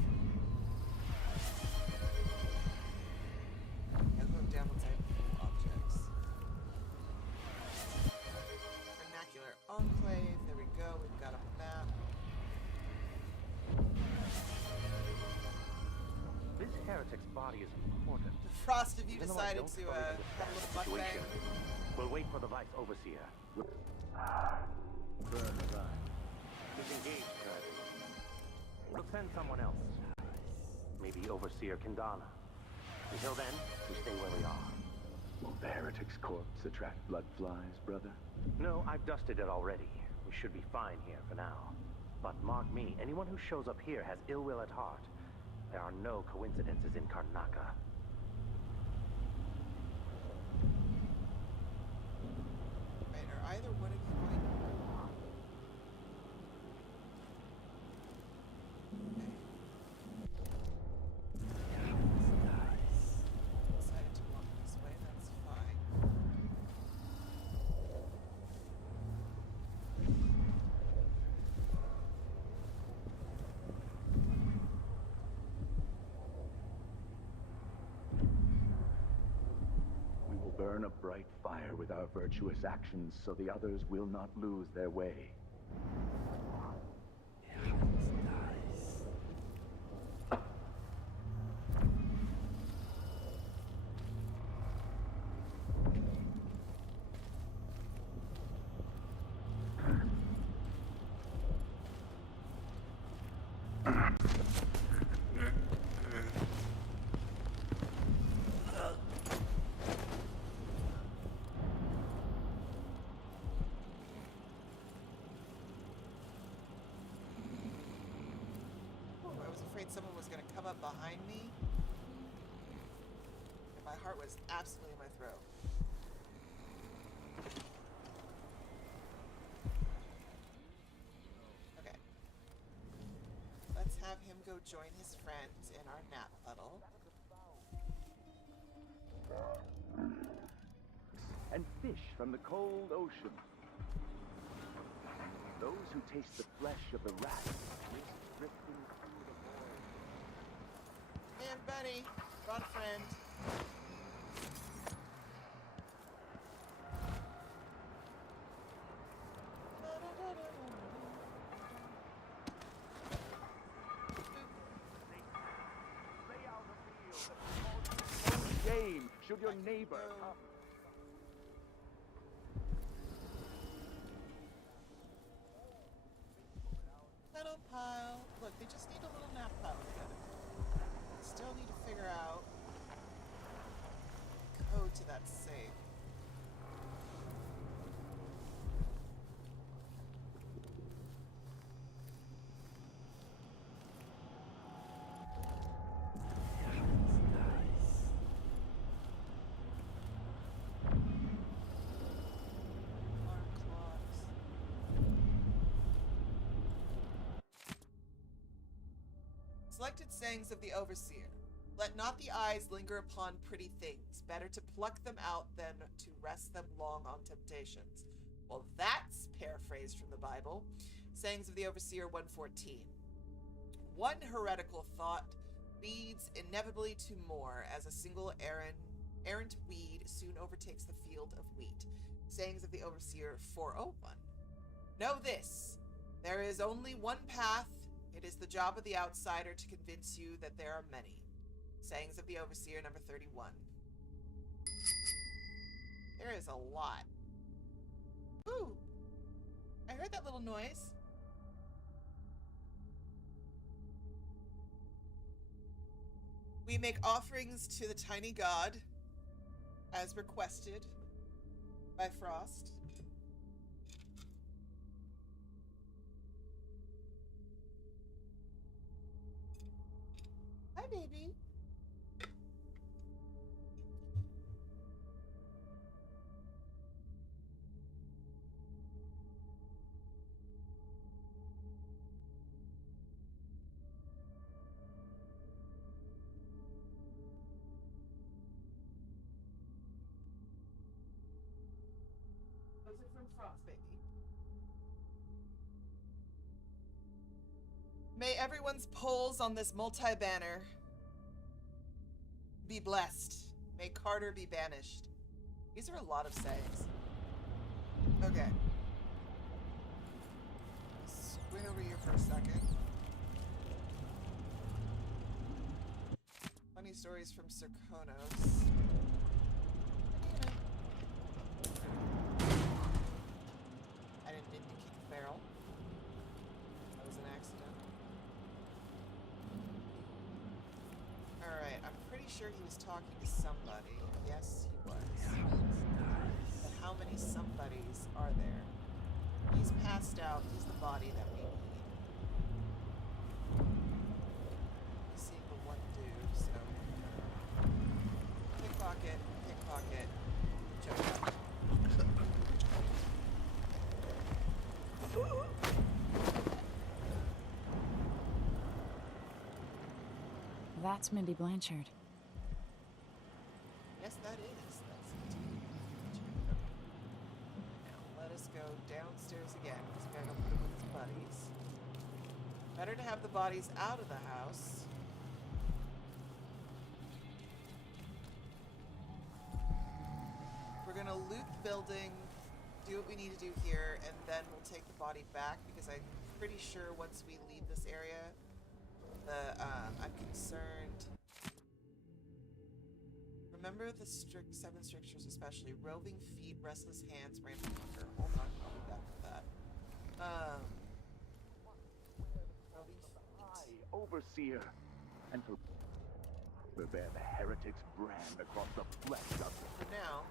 I'll go down once I move objects. Vernacular Enclave. There we go. We've got a map. This heretic's body is important. Frost, have you Even though I decided don't to fully have a understand little the mukbang? situation, we'll wait for the Vice Overseer. Burn the vine. He's engaged, Curtis. We'll send someone else. Maybe Overseer Karnaca. Until then, we stay where we are. Will the heretic's corpse attract bloodflies, brother? No, I've dusted it already. We should be fine here for now. But mark me, anyone who shows up here has ill will at heart. There are no coincidences in Karnaca. Right, are either one of you going to... Decided to walk this way, that's fine. We will burn a bright fire with our virtuous actions so the others will not lose their way. I was afraid someone was going to come up behind me. And my heart was absolutely in my throat. Okay. Let's have him join his friends in our nap puddle. And fish from the cold ocean. Those who taste the flesh of the rat risk drifting through the void. Man, Bunny, brought a friend. Shame should your neighbor come. Metal pile. Look, they just need a little nap pile together. Still need to figure out the code to that safe. Selected sayings of the Overseer. Let not the eyes linger upon pretty things. Better to pluck them out than to rest them long on temptations. Well, that's paraphrased from the Bible. Sayings of the Overseer 114. One heretical thought leads inevitably to more, as a single errant weed soon overtakes the field of wheat. Sayings of the Overseer 401. Know this, there is only one path. It is the job of the outsider to convince you that there are many. Sayings of the Overseer, number 31. There is a lot. Ooh! I heard that little noise. We make offerings to the tiny god, as requested by Frost. Hi, baby. Those are from Frost, baby. May everyone's polls on this multi-banner be blessed. May Carter be banished. These are a lot of sayings. Okay. Squint over here for a second. Funny stories from Serkonos. I didn't mean to kick a barrel. That was an accident. Alright, I'm pretty sure he was talking to somebody. Yes, he was. But how many somebodies are there? He's passed out. He's the body that we need. He's seeing the one dude, so... Pickpocket, pickpocket, choke up. That's Mindy Blanchard. Yes, that is. That's indeed Blanchard. Now let us go downstairs again, because we gotta go put him with his buddies. Better to have the bodies out of the house. We're gonna loot the building, do what we need to do here, and then we'll take the body back, because I'm pretty sure once we leave this area, I'm concerned. Remember the seven strictures, especially roving feet, restless hands, rampant hunger. Hold on, I'll be back with that. Roving feet. Overseer, and to bear the heretic's brand across the flesh of For now.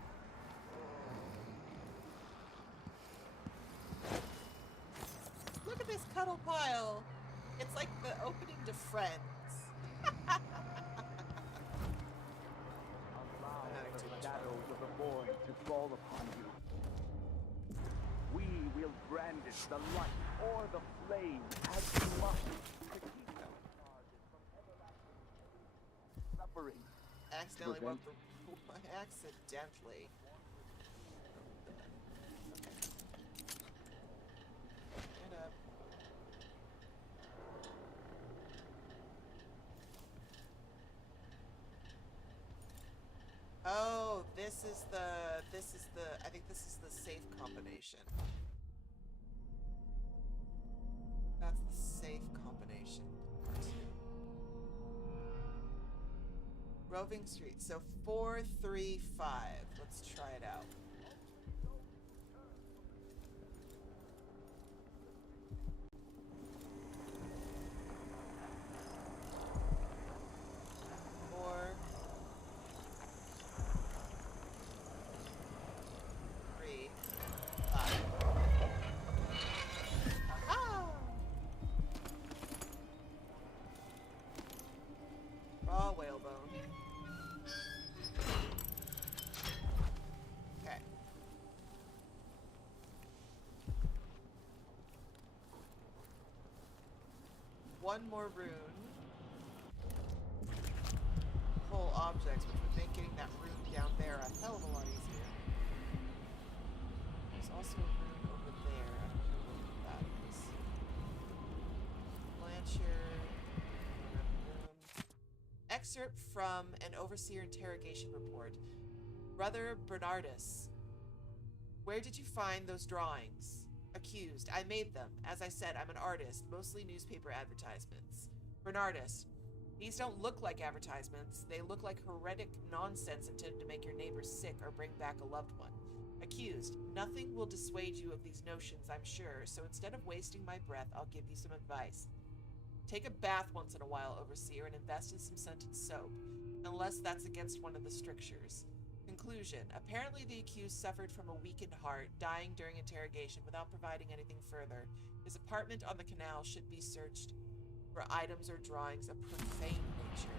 Look at this cuddle pile. It's like the opening to Friends. Allow the shadows of the void to fall upon you. We will brandish the light or the flame as we must to keep them charged. suffering. Accidentally Prevent- woke the... Accidentally. Okay. Get up. Oh, this is the, I think this is the safe combination. That's the safe combination. Roving Street. So 435. Let's try it out. Four. 3, 5. Aha! Raw whalebone. Okay. One more rune. Whole objects, which would make getting that rune down there a hell of a lot easier. There's also a rune over there. I don't know what that is. Blanchard. Excerpt from an Overseer interrogation report. Brother Bernardus, where did you find those drawings? Accused, I made them. As I said, I'm an artist, mostly newspaper advertisements. Bernardus, these don't look like advertisements. They look like heretic nonsense intended to make your neighbors sick or bring back a loved one. Accused, nothing will dissuade you of these notions, I'm sure, so instead of wasting my breath, I'll give you some advice. Take a bath once in a while, Overseer, and invest in some scented soap, unless that's against one of the strictures. Conclusion. Apparently the accused suffered from a weakened heart, dying during interrogation without providing anything further. His apartment on the canal should be searched for items or drawings of profane nature.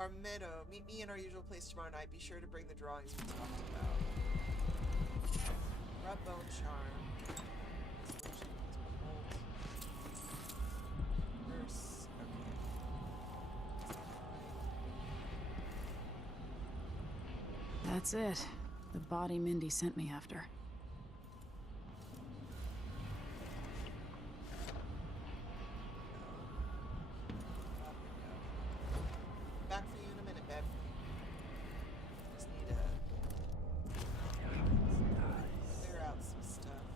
Armedo, meet me in our usual place tomorrow night. Be sure to bring the drawings we talked about. Rub bone charm. Verse. Okay. That's it. The body Mindy sent me after. Back for you in a minute, babe. Just need to clear out some stuff.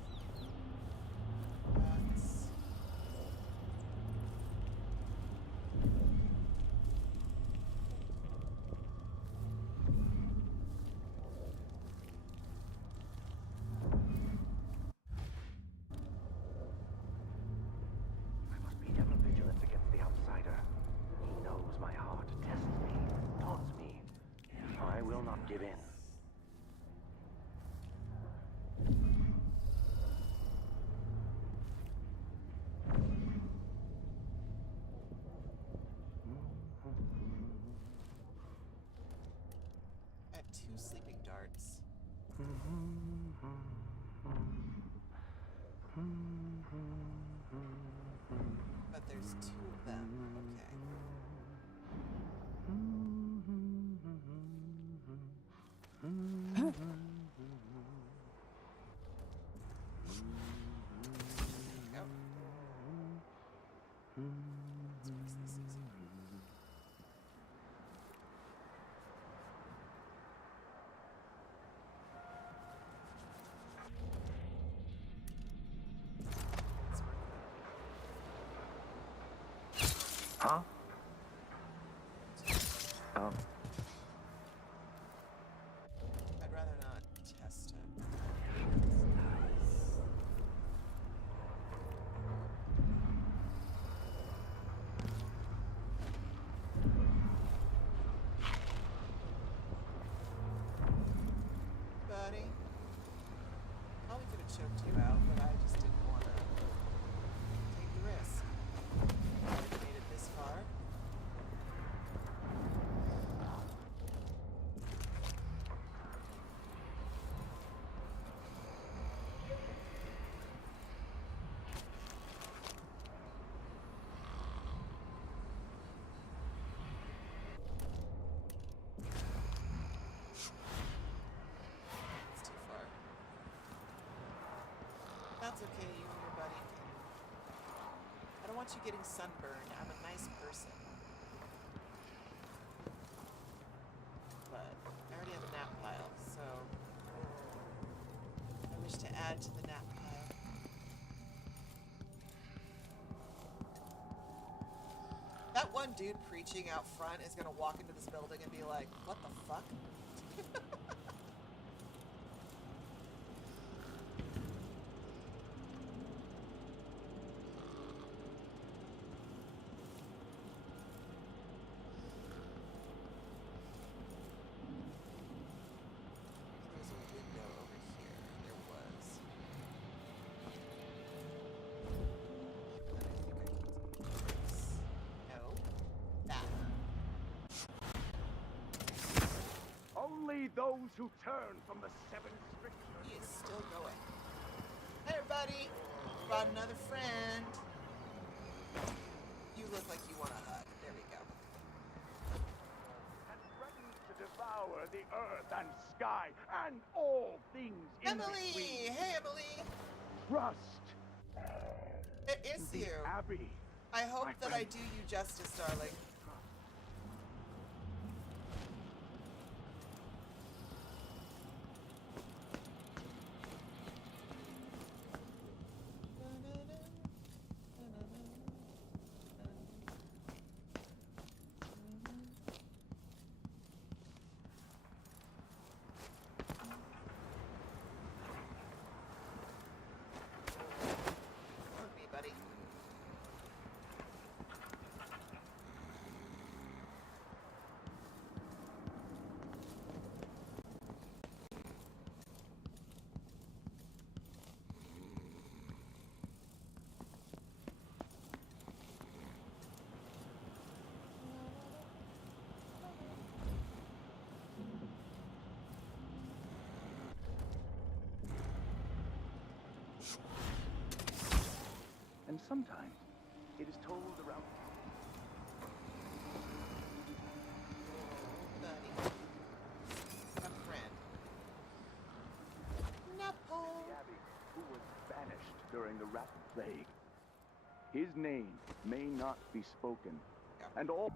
That's... I must be ever vigilant against the outsider. He knows my heart, tests me, taunts me. I will not give in. I have 2 sleeping darts. But there's 2 of them. Okay. There we go. Let's fix this easy. Huh? Oh. I'd rather not test it. That's okay, you and your buddy can. I don't want you getting sunburned. I'm a nice person. But I already have a nap pile, so I wish to add to the nap pile. That one dude preaching out front is gonna walk into this building and be like, what the fuck? There's a window over here. There was. No. That. Only those who turn from the seven strictures. He is still going. Hey, everybody! Brought another friend. You look like you want a hug. There we go. And threatens to devour the earth and sky and all things in Emily! between. Hey, Emily! Trust It is the you. Abbey. I hope my that I friend. do you justice, darling. Hug me, buddy. And sometimes it is told around. Buddy. A friend. Nupple. The Abbey, who was banished during the Rat Plague. His name may not be spoken, and all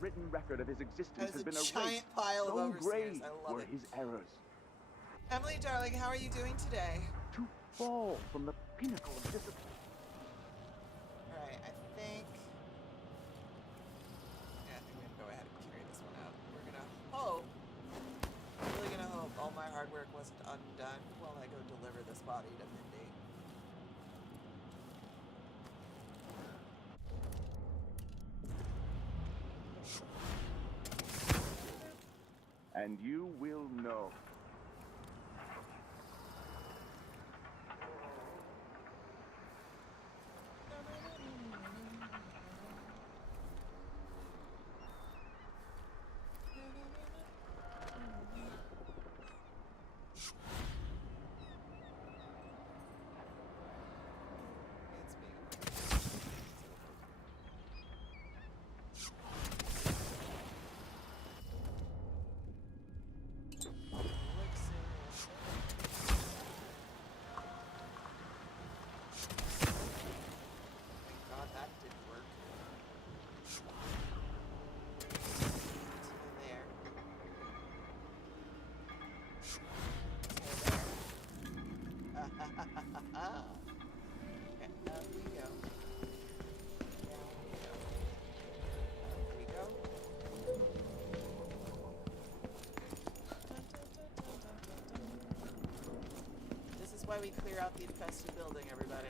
written record of his existence That is has a been giant erased. pile of So overseers. grave I love were it. his errors. Emily, darling, how are you doing today? To fall from the pinnacle of discipline. Alright, I think... Yeah, I think we're gonna go ahead and carry this one out. We're gonna hope... Really gonna hope all my hard work wasn't undone while I go deliver this body to Mindy. And you will know. It's being Thank God that didn't work. To there. To there. Okay, up we go. Down we go. Up we go. This is why we clear out the infested building, everybody.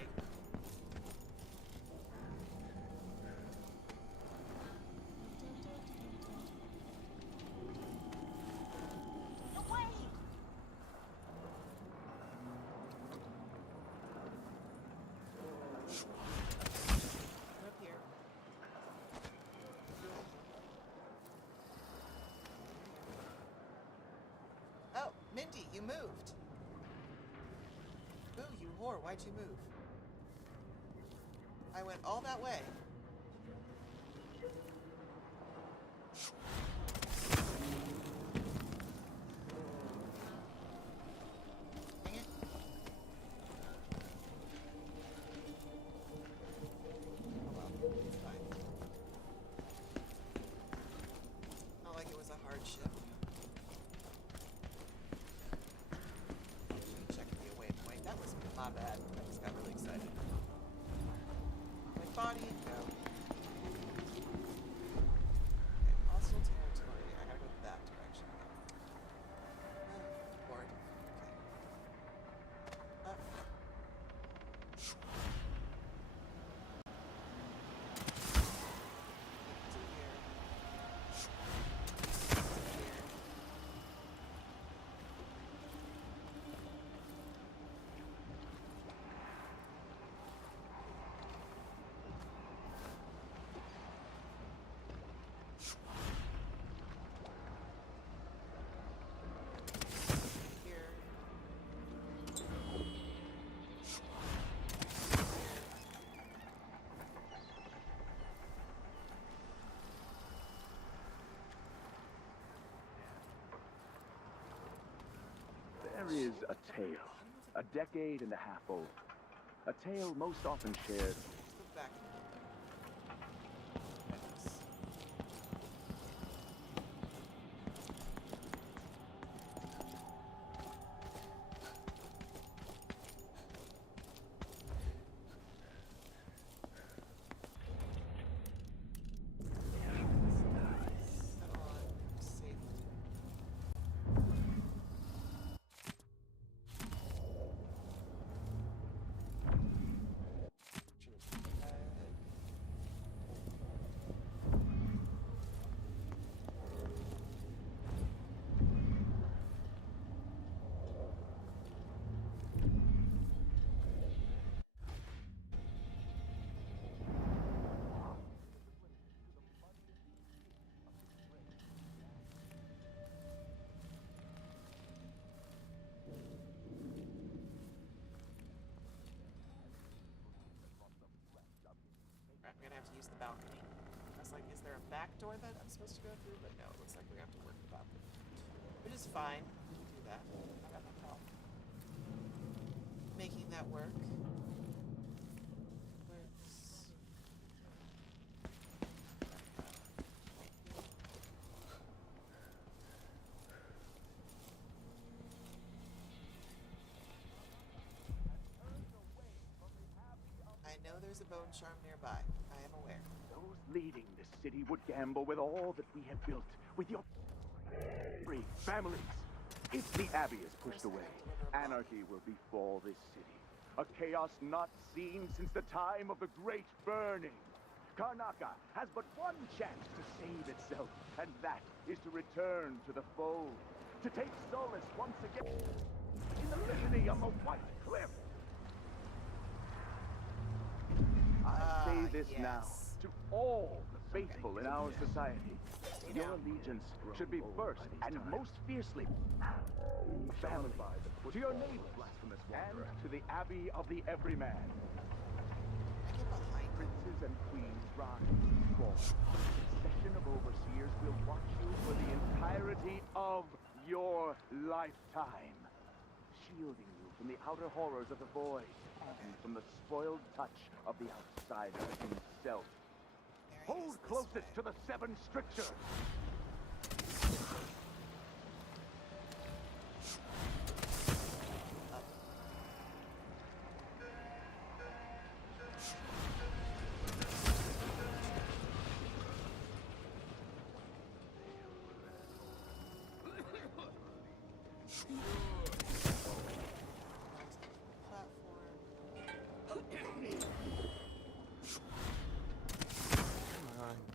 Come up here. Oh, Mindy, you moved. Ooh, you whore, why'd you move? I went all that way. Dang it. There is a tale, a decade and a half old. A tale most often shared. Let's go back. Right, we're gonna have to use the balcony. I was like, is there a back door that I'm supposed to go through? But no, it looks like we have to work the balcony. Which is fine. We can do that. I got no problem. Making that work. Works. I know there's a bone charm nearby. I am aware. Those leading this city would gamble with all that we have built, with your free families. If the Abbey is pushed away, anarchy will befall this city. A chaos not seen since the time of the Great Burning. Karnaca has but one chance to save itself, and that is to return to the fold, to take solace once again in the litany on the White Cliff. I say this now to all the faithful in our society. Your allegiance should be first and most fiercely family, to your neighbors, and to the Abbey of the Everyman. I get behind it. Princes and queens rise and fall. A succession of overseers will watch you for the entirety of your lifetime, shielding you from the outer horrors of the void and from the spoiled touch of the outsider himself. Hold closest to the seven strictures.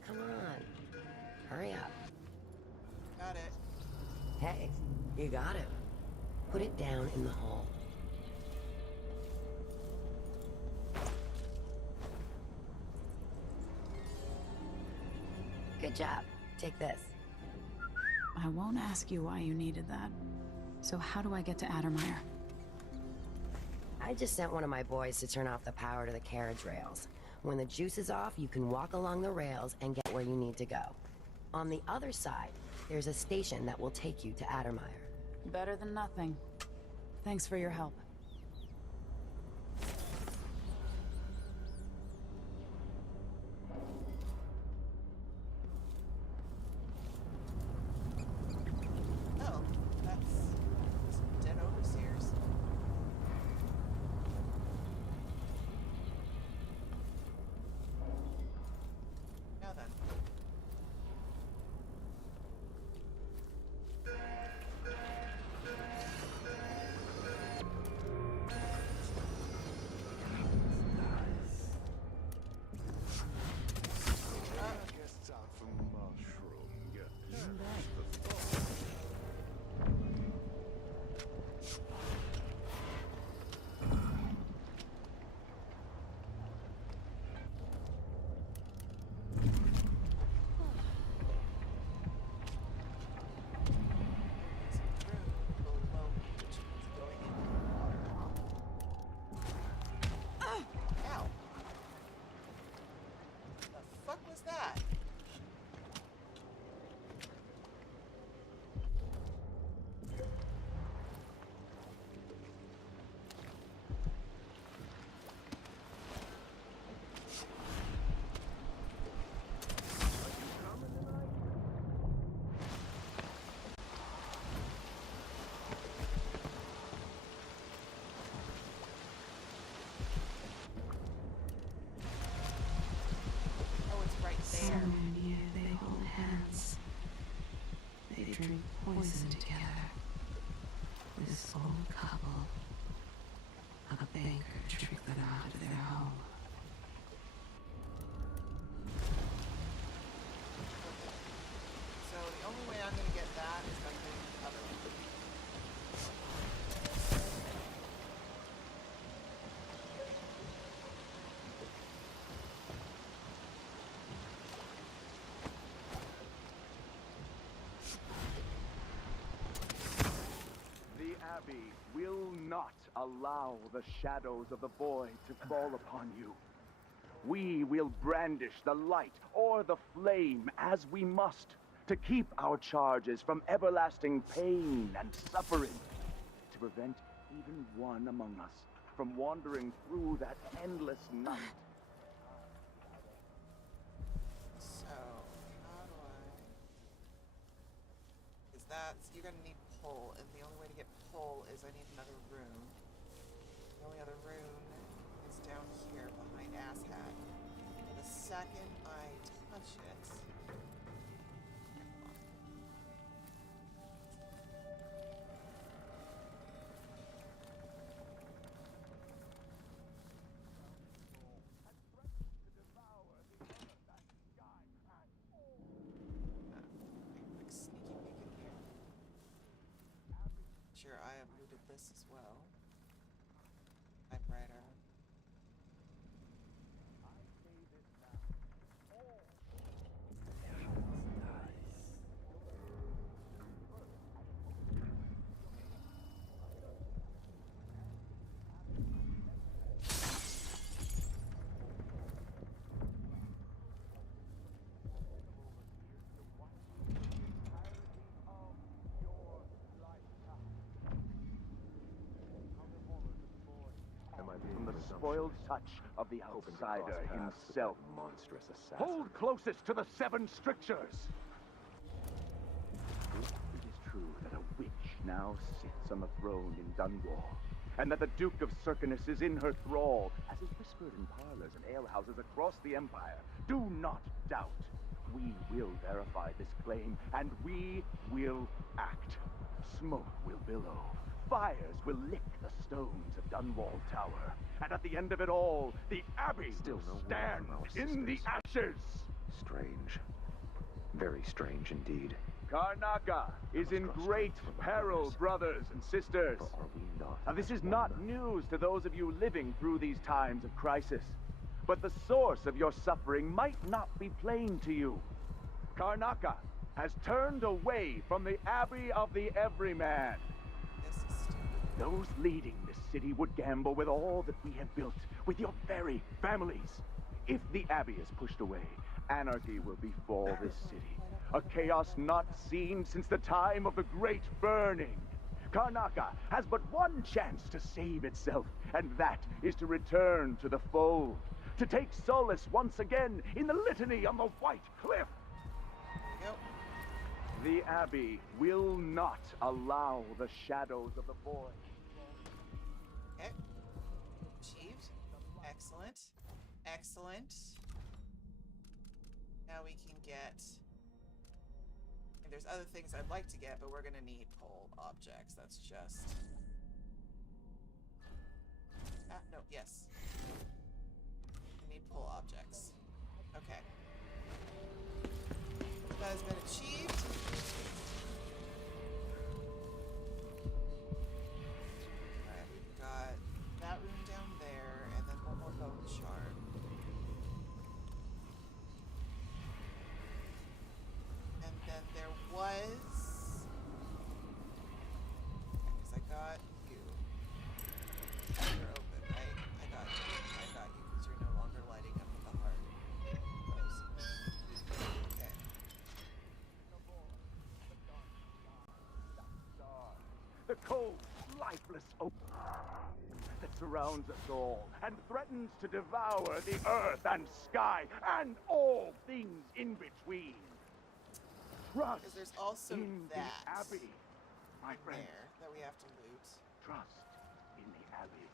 Come on. Hurry up. Got it. Hey, you got it. Put it down in the hole. Good job. Take this. I won't ask you why you needed that. So how do I get to Addermire? I just sent one of my boys to turn off the power to the carriage rails. When the juice is off, you can walk along the rails and get where you need to go. On the other side, there's a station that will take you to Addermire. Better than nothing. Thanks for your help. Oh, that's some dead overseers. Now then. poisoned together. This old couple. A banker tricked them out of their home. So the only way I'm gonna get that is by doing the other one. The Abbey will not allow the shadows of the void to fall upon you. We will brandish the light or the flame as we must to keep our charges from everlasting pain and suffering, to prevent even one among us from wandering through that endless night. So, how do I... Is that... So you're gonna need pull, and the only way to get pull is I need another rune. The only other rune is down here behind Asshat. The second I touch it... Quick sneaky peek in here. Sure, I have looted this as well. Typewriter. From the spoiled touch of the outsider himself. Monstrous assassin. Hold closest to the seven strictures! It is true that a witch now sits on the throne in Dunwall, and that the Duke of Circinus is in her thrall, as is whispered in parlors and alehouses across the Empire. Do not doubt. We will verify this claim, and we will act. Smoke will billow. Fires will lick the stones of Dunwall Tower. And at the end of it all, the Abbey will stand in the ashes! Strange. Very strange indeed. Karnaca is in great peril, brothers and sisters. Are we not? Now, this is not news to those of you living through these times of crisis. But the source of your suffering might not be plain to you. Karnaca has turned away from the Abbey of the Everyman. This is stupid. Those leading this city would gamble with all that we have built, with your very families. If the Abbey is pushed away, anarchy will befall this city. A chaos not seen since the time of the Great Burning. Karnaca has but one chance to save itself, and that is to return to the fold. To take solace once again in the litany on the White Cliff. Yep. The Abbey will not allow the shadows of the void. Okay. Achieved. Excellent. Excellent. Now we can get... And there's other things I'd like to get, but we're gonna need pull objects. That's just... Ah, no, yes. We need pull objects. Okay. That has been achieved. Alright, we've got that room down there, and then one more bone shard. And then there was... Because I got you. You're open, right? I got you because you're no longer lighting up with the heart. Close. Okay. The cold, lifeless oak that surrounds us all and threatens to devour the earth and sky and all things in between. Trust Because there's also in that the Abbey, my friend. there that we have to loot. Trust in the Abbey.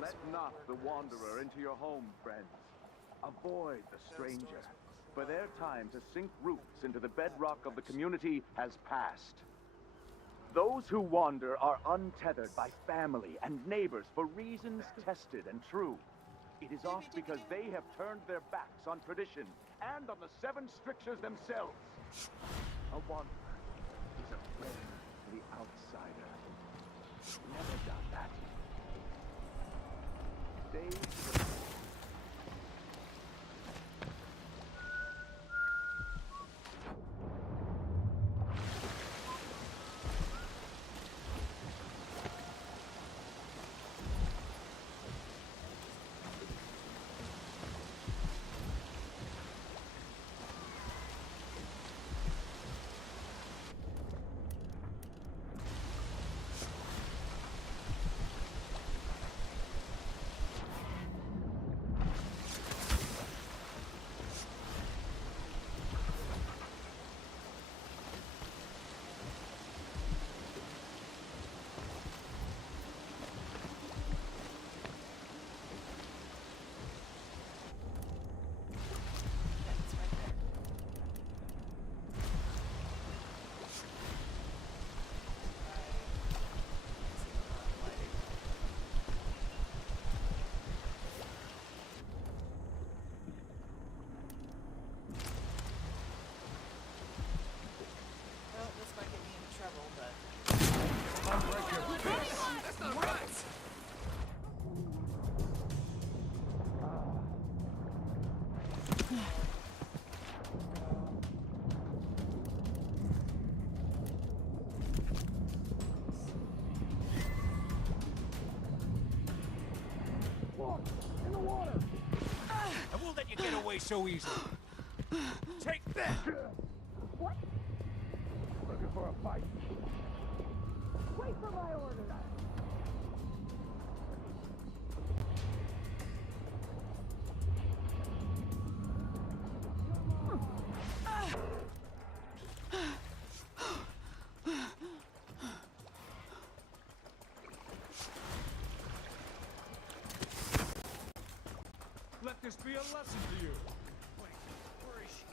Let not the wanderer into your home, friends. Avoid the Those stranger. doors were For their time to sink roots into the bedrock of the community has passed. Those who wander are untethered by family and neighbors for reasons tested and true. It is oft because they have turned their backs on tradition and on the seven strictures themselves. A wanderer is a friend to the outsider. Never done that. They Get away so easily. Take that! What? Looking for a fight? Wait for my order. Let this be a lesson to you. Wait, where is she?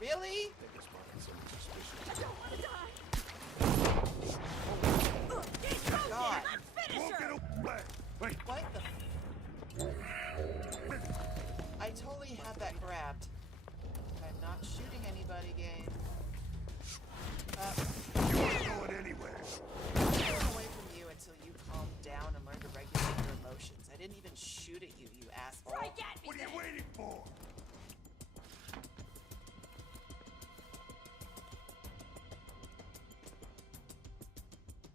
Really? I don't want to die. God. Finish her. Wait. What the? I totally had that grabbed. I'm not shooting anybody, game. You ain't going anywhere. I'm going away from you until you calm down and learn to regulate your emotions. I didn't even shoot at you, you asshole. What are you waiting for?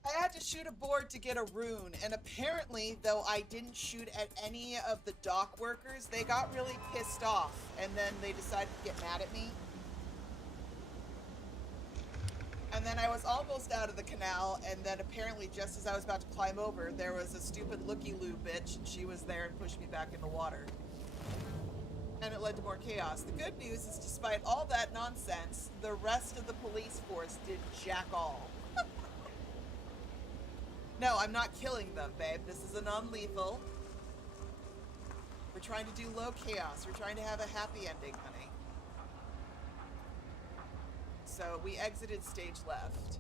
I had to shoot a board to get a rune, and apparently, though I didn't shoot at any of the dock workers, they got really pissed off, and then they decided to get mad at me. And then I was almost out of the canal, and then apparently just as I was about to climb over, there was a stupid looky-loo bitch, and she was there and pushed me back in the water. And it led to more chaos. The good news is, despite all that nonsense, the rest of the police force did jack all. No, I'm not killing them, babe. This is a non-lethal. We're trying to do low chaos. We're trying to have a happy ending, honey. So we exited stage left.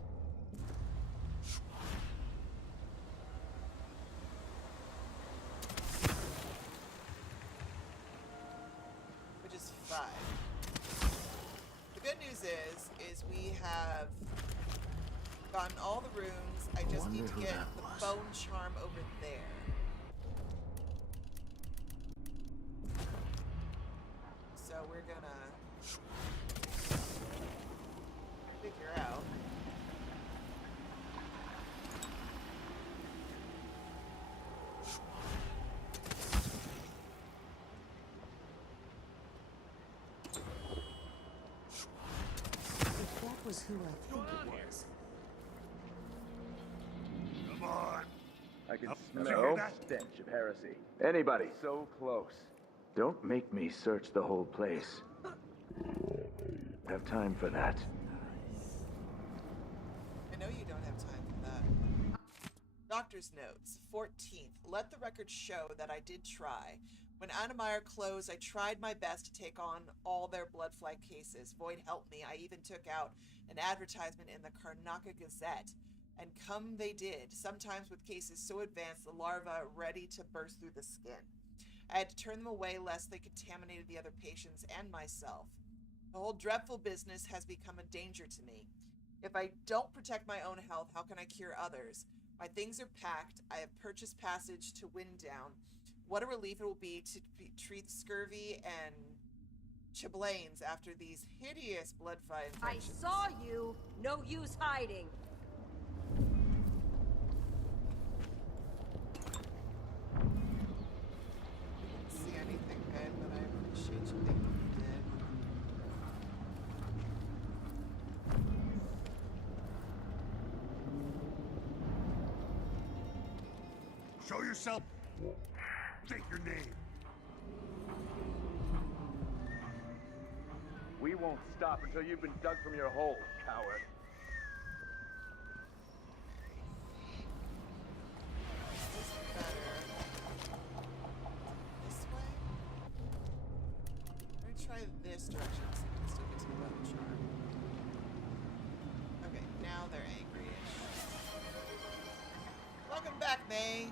Which is 5. The good news is we have gotten all the runes. I just need to get the bone charm over there. So we're gonna figure out. If that was who I think it was. Come on. I can Up, smell that. stench of heresy. Anybody so close. Don't make me search the whole place. Have time for that. I know you don't have time for that. Doctor's notes. 14th. Let the record show that I did try. When Annemeyer closed, I tried my best to take on all their bloodfly cases. Void helped me. I even took out an advertisement in the Karnaca Gazette. And come they did, sometimes with cases so advanced the larvae ready to burst through the skin. I had to turn them away lest they contaminated the other patients and myself. The whole dreadful business has become a danger to me. If I don't protect my own health, how can I cure others? My things are packed. I have purchased passage to Winddown. What a relief it will be to treat scurvy and chiblains after these hideous bloodfly infections. I saw you. No use hiding. Didn't see anything good, but I appreciate you thinking you did. Show yourself. State your name. We won't stop until you've been dug from your hole, coward. This is better. This way? I'm gonna try this direction so we can still get to the bone charm. Okay, now they're angry-ish. Welcome back, May!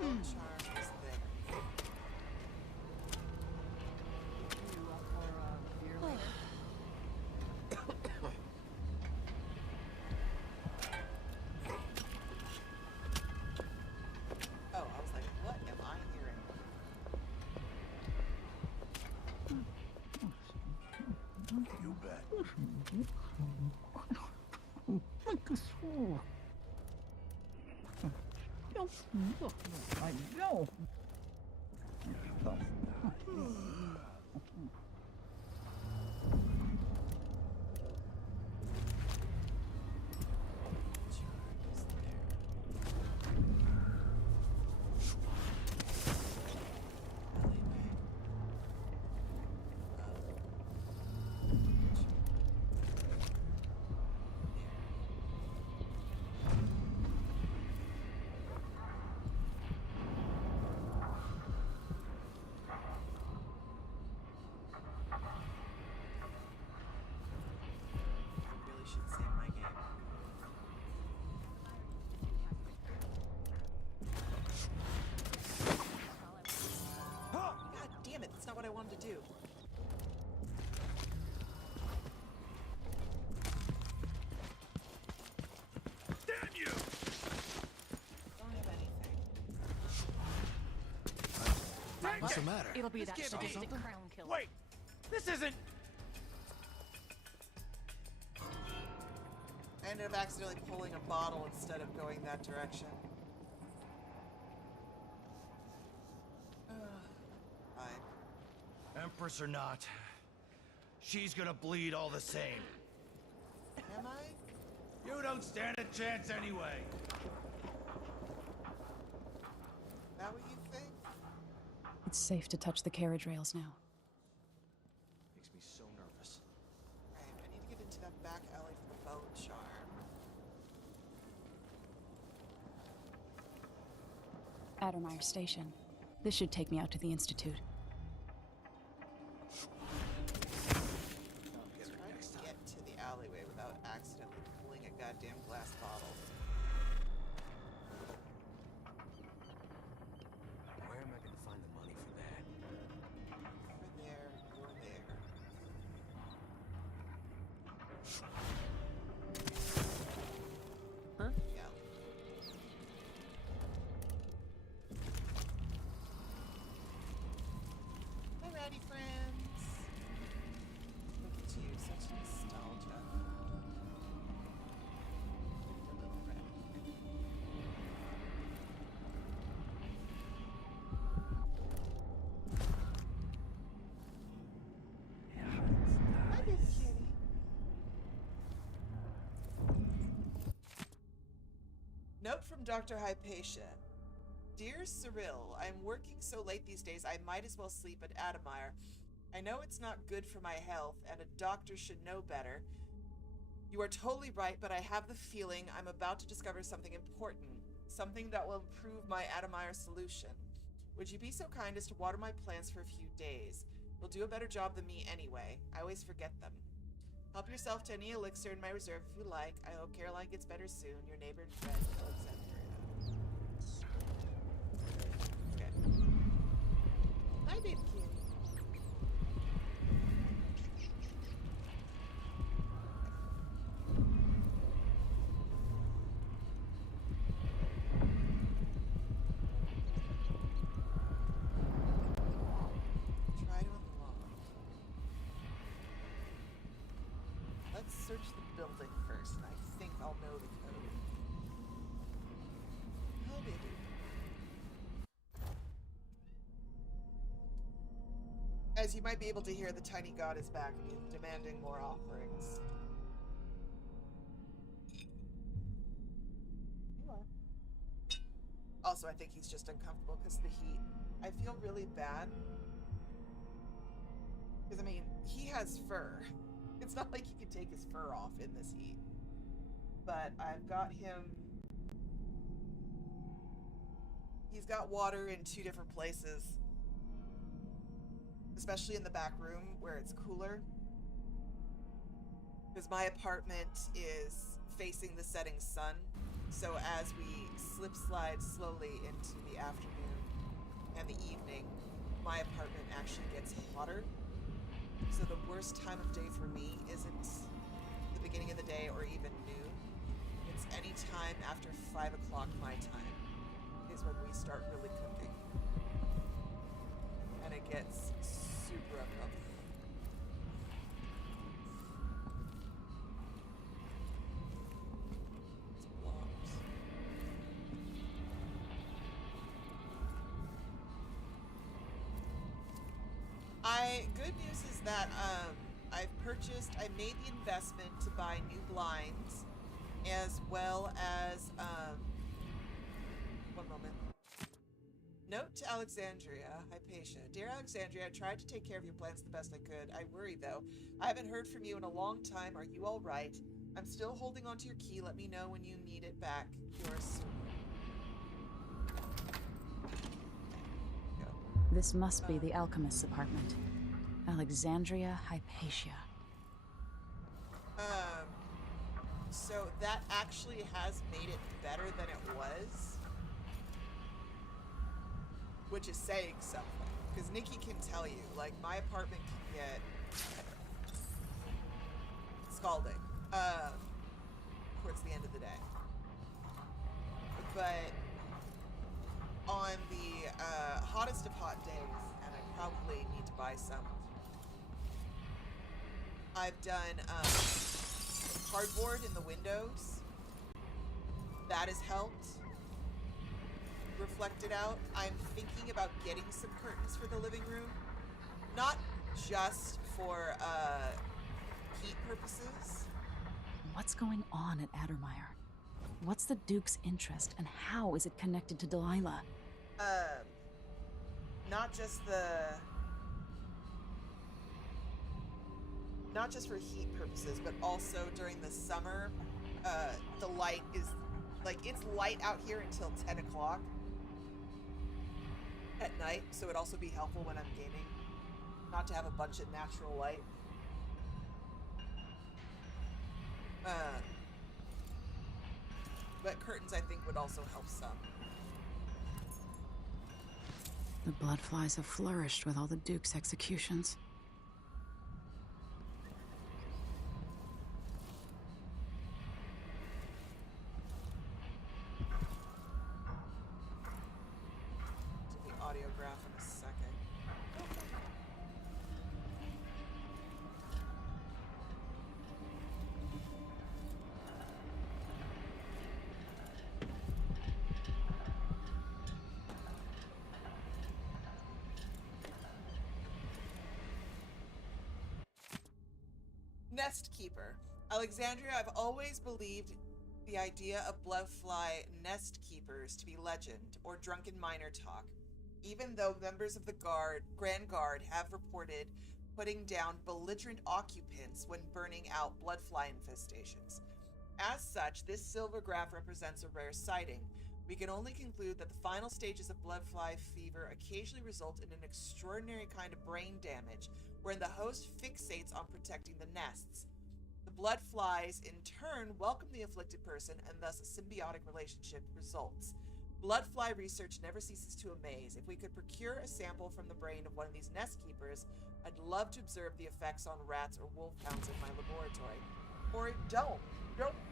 Charm is there. You up for a beer later? Oh, I was like, what am I hearing? You bet. I know. Really should save my game. God damn it, that's not what I wanted to do. Damn you! Don't have anything. What's the matter? It'll be that This can't be sadistic something. crown killer. Wait! This isn't... I ended up accidentally pulling a bottle instead of going that direction. Fine. Empress or not, she's gonna bleed all the same. Am I? You don't stand a chance anyway. That what you think? It's safe to touch the carriage rails now. Makes me so nervous. Alright, I need to get into that back alley for the bone charm. Addermeyer Station. This should take me out to the Institute. Try to get to the alleyway without accidentally pulling a goddamn glass bottle. Where am I gonna find the money for that? You're there, you're there. Huh? Yeah. Note from Dr. Hypatia. Dear Cyril, I'm working so late these days I might as well sleep at Admire. I know it's not good for my health, and a doctor should know better. You are totally right, but I have the feeling I'm about to discover something important. Something that will improve my Admire solution. Would you be so kind as to water my plants for a few days? You'll do a better job than me anyway. I always forget them. Help yourself to any elixir in my reserve if you like. I hope Caroline gets better soon. Your neighbor and friend, Alexandria. Okay. Hi, baby kitty. Try to unlock. Let's search the building first, and I think I'll know the code. Oh, baby. As you might be able to hear, the tiny god is back, demanding more offerings. You are. Also, I think he's just uncomfortable because of the heat. I feel really bad. Because, I mean, he has fur. It's not like he can take his fur off in this heat. But I've got him... He's got water in 2 different places. Especially in the back room where it's cooler. Because my apartment is facing the setting sun. So as we slip slide slowly into the afternoon and the evening, my apartment actually gets hotter. So the worst time of day for me isn't the beginning of the day or even noon. It's any time after 5 o'clock my time is when we start really cooking. And it gets super uncomfortable. It's blocked. Good news is that I made the investment to buy new blinds, as well as, one moment. Note to Alexandria, Hypatia. Dear Alexandria, I tried to take care of your plants the best I could. I worry, though. I haven't heard from you in a long time. Are you all right? I'm still holding onto your key. Let me know when you need it back. Yours. This must be the alchemist's apartment. Alexandria Hypatia. So that actually has made it better than it was. Which is saying something. Because Nikki can tell you, like, my apartment can get scalding towards the end of the day. But on the hottest of hot days, and I probably need to buy some, I've done cardboard in the windows. That has helped reflect it out. I'm thinking about getting some curtains for the living room. Not just for heat purposes. What's going on at Admire? What's the Duke's interest, and how is it connected to Delilah? Not just for heat purposes, but also during the summer, the light is, like, it's light out here until 10 o'clock at night, so it'd also be helpful when I'm gaming, not to have a bunch of natural light. But curtains, I think, would also help some. The bloodflies have flourished with all the Duke's executions. To the audiograph in a second. Nest Keeper. Alexandria, I've always believed the idea of bloodfly nest keepers to be legend or drunken miner talk, even though members of the Grand Guard have reported putting down belligerent occupants when burning out bloodfly infestations. As such, this silver graph represents a rare sighting. We can only conclude that the final stages of bloodfly fever occasionally result in an extraordinary kind of brain damage, wherein the host fixates on protecting the nests. The bloodflies, in turn, welcome the afflicted person, and thus a symbiotic relationship results. Bloodfly research never ceases to amaze. If we could procure a sample from the brain of one of these nest keepers, I'd love to observe the effects on rats or wolfhounds in my laboratory. Or don't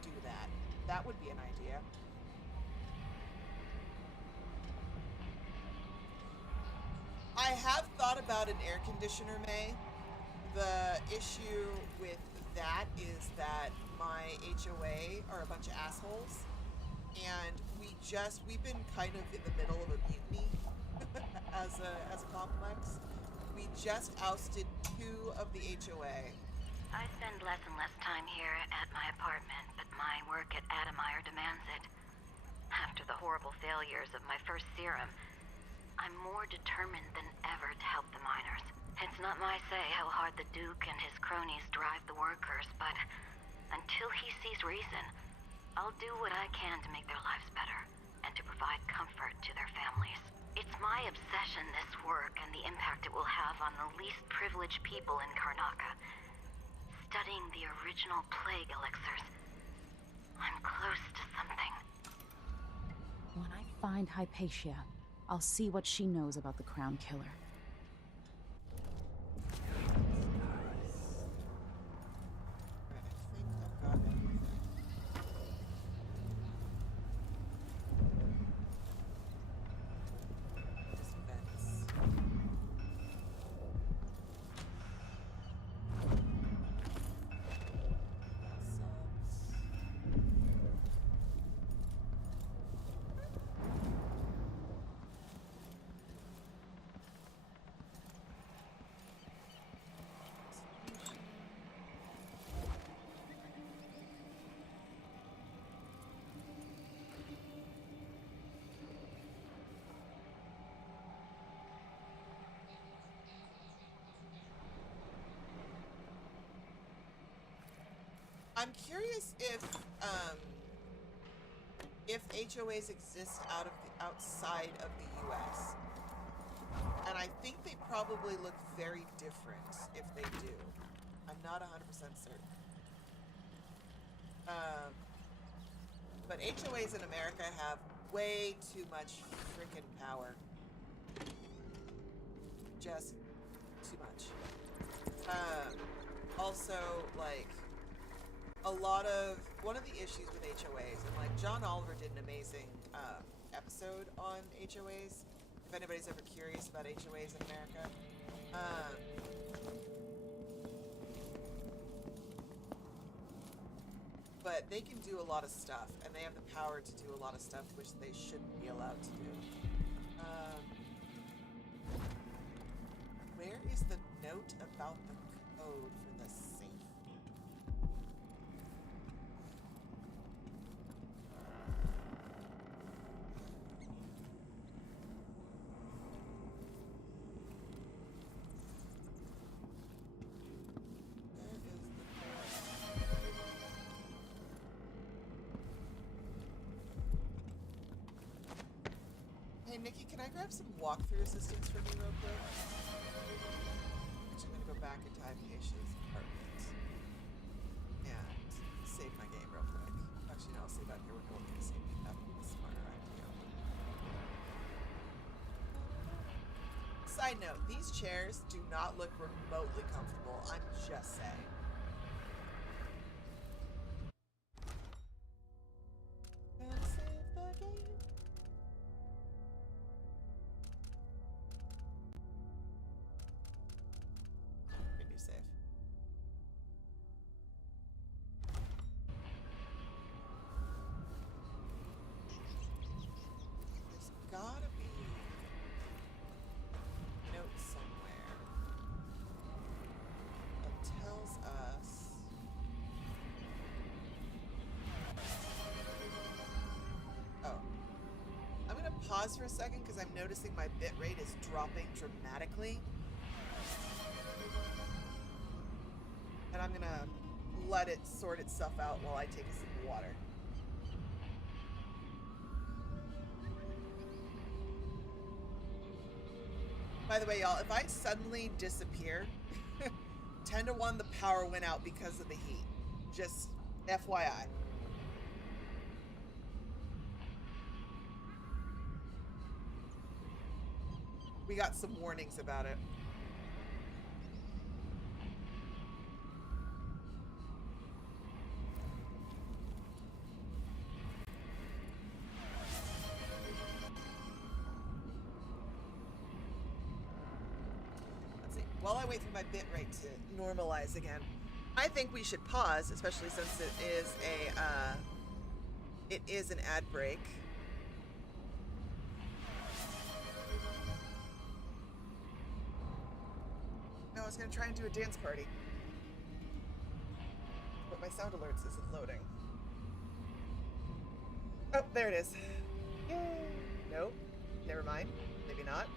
do that. That would be an idea. I have thought about an air conditioner, May. The issue with that is that my HOA are a bunch of assholes, and we've been kind of in the middle of a mutiny as a complex. We just ousted 2 of the HOA. I spend less and less time here at my apartment, but my work at Adamire demands it. After the horrible failures of my first serum, I'm more determined than ever to help the miners. It's not my say how hard the Duke and his cronies drive the workers, but until he sees reason, I'll do what I can to make their lives better and to provide comfort to their families. It's my obsession, this work, and the impact it will have on the least privileged people in Karnaca. Studying the original plague elixirs, I'm close to something. When I find Hypatia, I'll see what she knows about the Crown Killer. I'm curious if HOAs exist outside of the U.S. And I think they probably look very different if they do. I'm not 100% certain. But HOAs in America have way too much freaking power. Just too much. Also, like, one of the issues with HOAs, and like John Oliver did an amazing episode on HOAs, if anybody's ever curious about HOAs in America. But they can do a lot of stuff, and they have the power to do a lot of stuff which they shouldn't be allowed to do. Where is the note about the code for the safe? Hey, Nikki, can I grab some walkthrough assistance from you real quick? Actually, I'm gonna go back into Hypatia's apartment and save my game real quick. Actually, no, I'll save out here. We're going to save that would be a smarter idea. Side note, these chairs do not look remotely comfortable. I'm just saying. Gonna save the game. Save. There's gotta be a note somewhere that tells us pause for a second because I'm noticing my bitrate is dropping dramatically. And I'm gonna let it sort itself out while I take a sip of water. By the way, y'all, if I suddenly disappear, 10 to 1 the power went out because of the heat. Just FYI. We got some warnings about it. Let's see. While I wait for my bitrate to normalize again, I think we should pause, especially since it is an ad break. No, I was gonna try and do a dance party, but my sound alerts isn't loading. Oh, there it is. Yay! Nope. Never mind. Maybe not.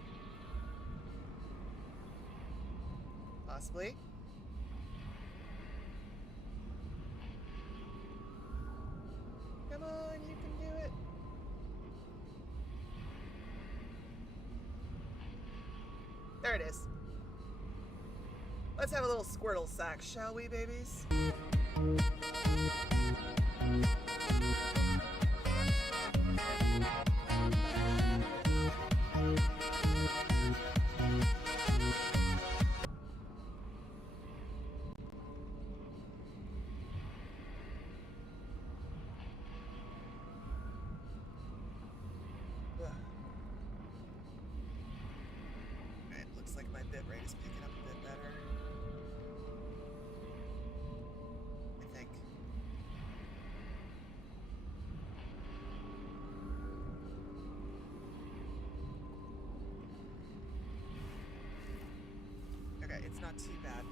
Possibly. Come on, you can do it. There it is. Let's have a little Squirtle sack, shall we, babies? It looks like my bitrate is picking up a bit better. I think. Okay, it's not too bad.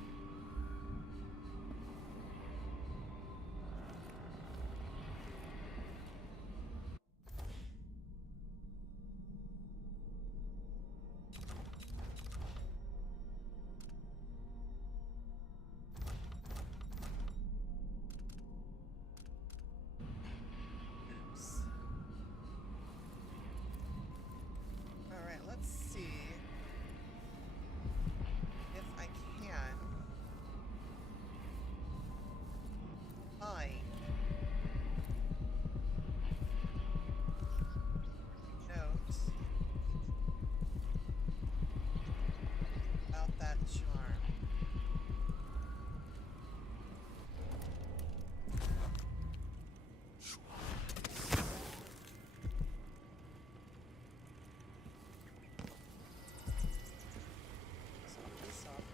Oops. All right, let's see if I can find note about that charm. Softly, softly.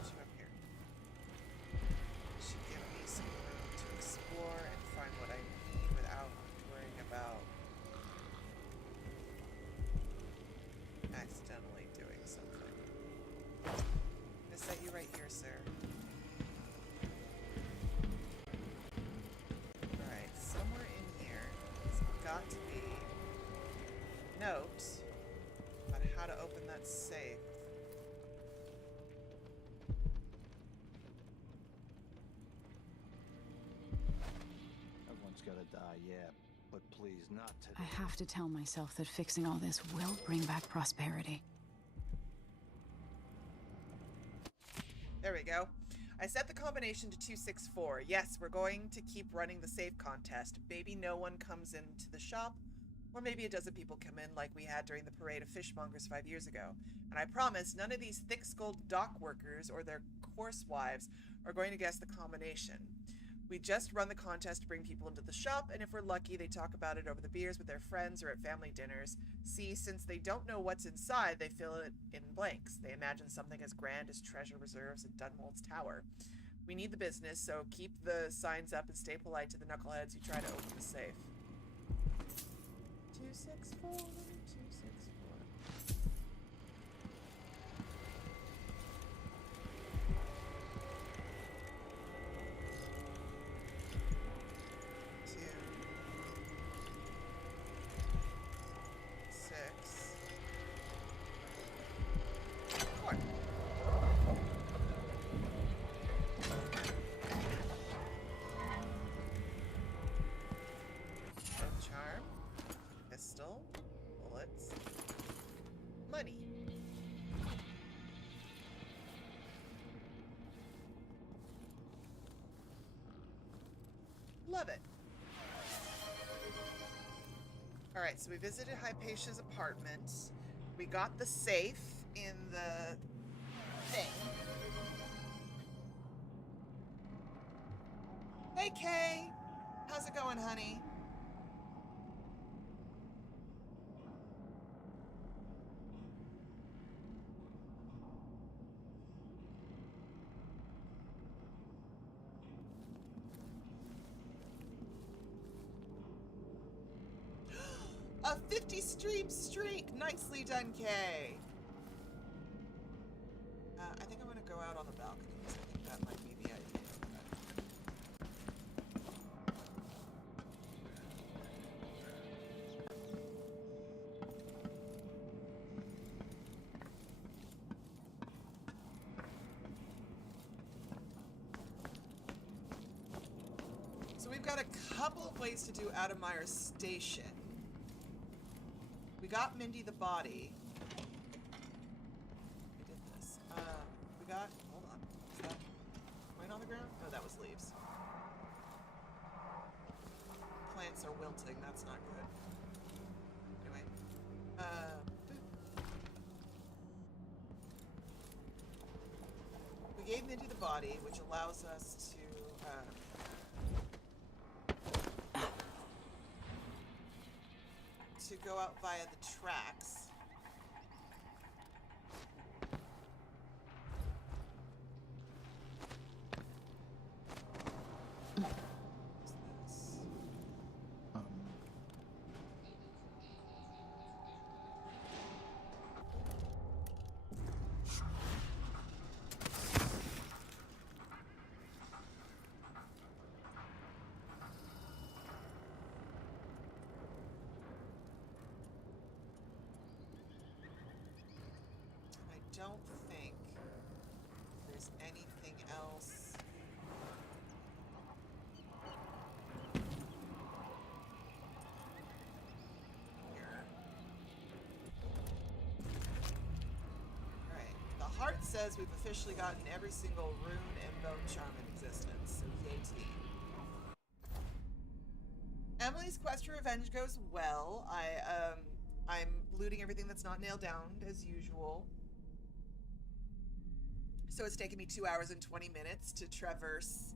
So up here. Should give me some room to explore and find what I need without worrying about accidentally doing something. I'm gonna set you right here, sir. Alright, somewhere in here there's got to be a note on how to open that safe. Everyone's gotta die, yeah. But please, not today. I have to tell myself that fixing all this will bring back prosperity. There we go. I set the combination to 264. Yes, we're going to keep running the save contest. Maybe no one comes into the shop, or maybe a dozen people come in like we had during the parade of fishmongers 5 years ago. And I promise none of these thick-skulled dock workers or their coarse wives are going to guess the combination. We just run the contest to bring people into the shop, and if we're lucky, they talk about it over the beers with their friends or at family dinners. See, since they don't know what's inside, they fill it in blanks. They imagine something as grand as treasure reserves at Dunwald's Tower. We need the business, so keep the signs up and stay polite to the knuckleheads who try to open the safe. 264, 264. Money. Love it. Alright, so we visited Hypatia's apartment. We got the safe in the thing. Hey, Kay. How's it going, honey? A 50-stream streak! Nicely done, Kay! I think I'm gonna go out on the balcony because I think that might be the idea. So we've got a couple of ways to do Adamire's station. We got Mindy the body. We did this. We got... Hold on. Is that coin on the ground? No, that was leaves. Plants are wilting. That's not good. Anyway. We gave Mindy the body, which allows us to... to go out via the tracks. I don't think there's anything else. Here. Alright. The heart says we've officially gotten every single rune and bone charm in existence, so yay team. Emily's quest for revenge goes well. I'm looting everything that's not nailed down as usual. So it's taken me 2 hours and 20 minutes to traverse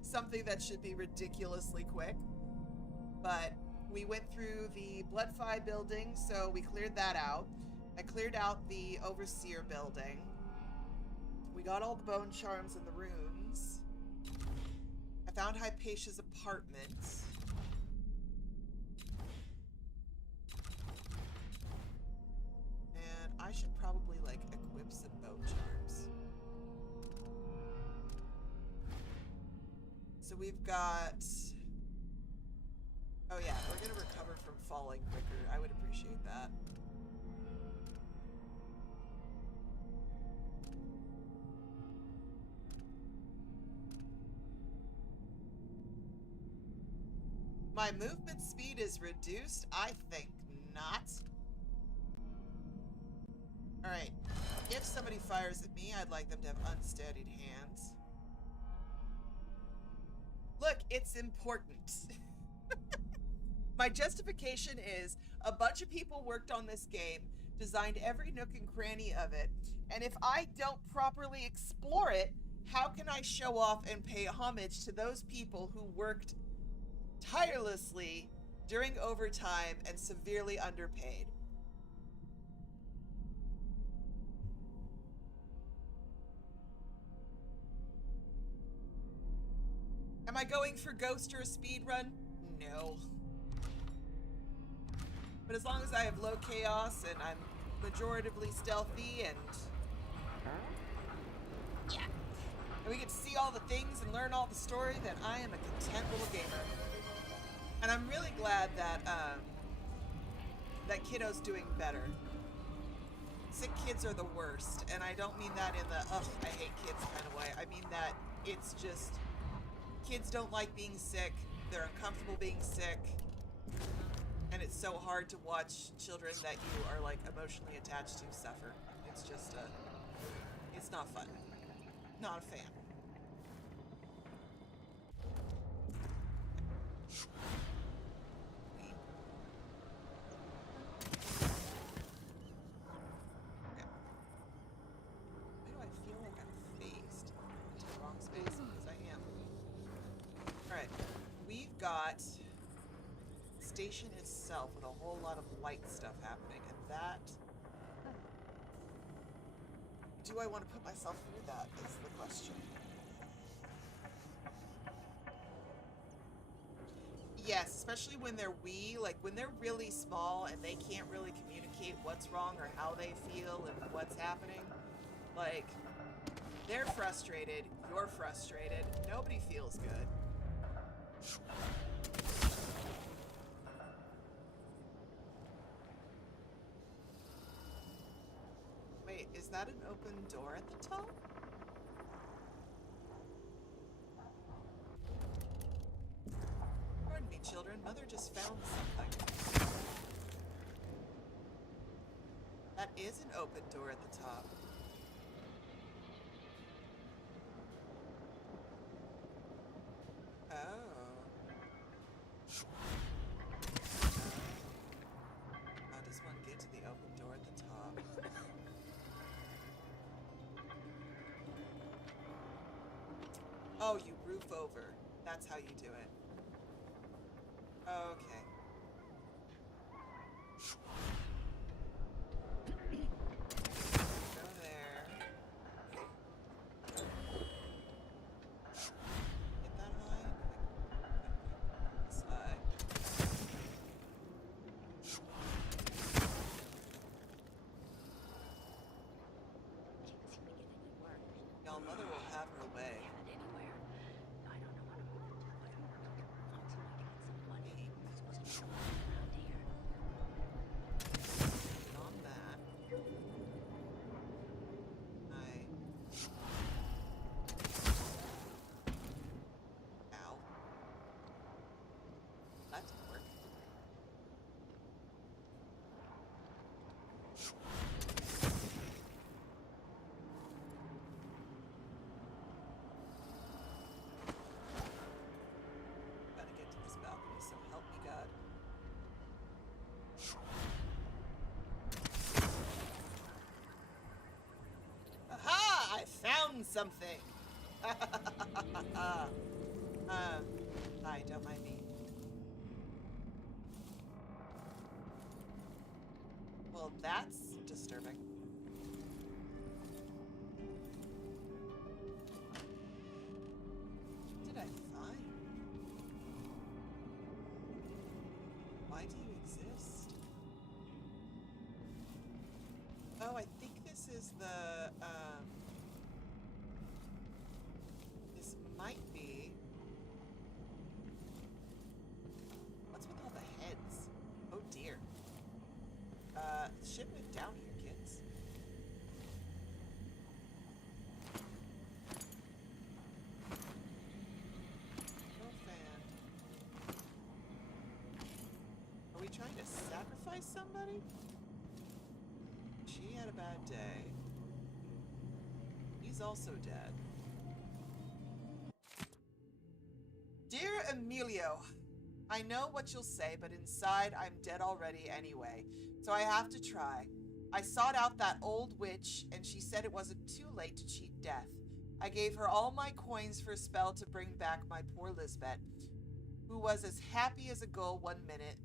something that should be ridiculously quick. But we went through the bloodfly building, so we cleared that out. I cleared out the overseer building. We got all the bone charms and the runes. I found Hypatia's apartment. And I should probably, like, equip some bone charms. So we've got... Oh yeah, we're gonna recover from falling quicker. I would appreciate that. My movement speed is reduced? I think not. Alright. If somebody fires at me, I'd like them to have unsteadied hands. Look, it's important. My justification is a bunch of people worked on this game, designed every nook and cranny of it, and if I don't properly explore it, how can I show off and pay homage to those people who worked tirelessly during overtime and severely underpaid? Am I going for Ghost or a speed run? No. But as long as I have low chaos and I'm majoritively stealthy and we get to see all the things and learn all the story, then I am a content little gamer. And I'm really glad that that kiddo's doing better. Sick kids are the worst, and I don't mean that in the ugh, I hate kids kind of way. I mean that it's just kids don't like being sick. They're uncomfortable being sick. And it's so hard to watch children that you are like emotionally attached to suffer. It's just it's not fun. Not a fan. Why do I feel like I'm phased into the wrong space? Because I am. Alright. We've got station itself with a whole lot of light stuff happening, and that... Do I want to put myself through that is the question. Yes, especially when they're wee, like when they're really small and they can't really communicate what's wrong or how they feel and what's happening. Like, they're frustrated, you're frustrated, nobody feels good. Wait, is that an open door at the top? Pardon me, children. Mother just found something. That is an open door at the top. Oh. How does one get to the open door at the top? Oh, you roof over. That's how you do it. Okay. Go there. Get that line. Slide. Y'all, Mother will have her way. Something. Hi, don't mind me. Well, that's disturbing. What did I find? Why do you exist? Oh, I think this is the, this might be... What's with all the heads? Oh dear. Ship it down here, kids. No fan. sacrifice somebody? She had a bad day. He's also dead. Dear Emilio, I know what you'll say, but inside I'm dead already anyway, so I have to try. I sought out that old witch, and she said it wasn't too late to cheat death. I gave her all my coins for a spell to bring back my poor Lisbeth, who was as happy as a gull one minute,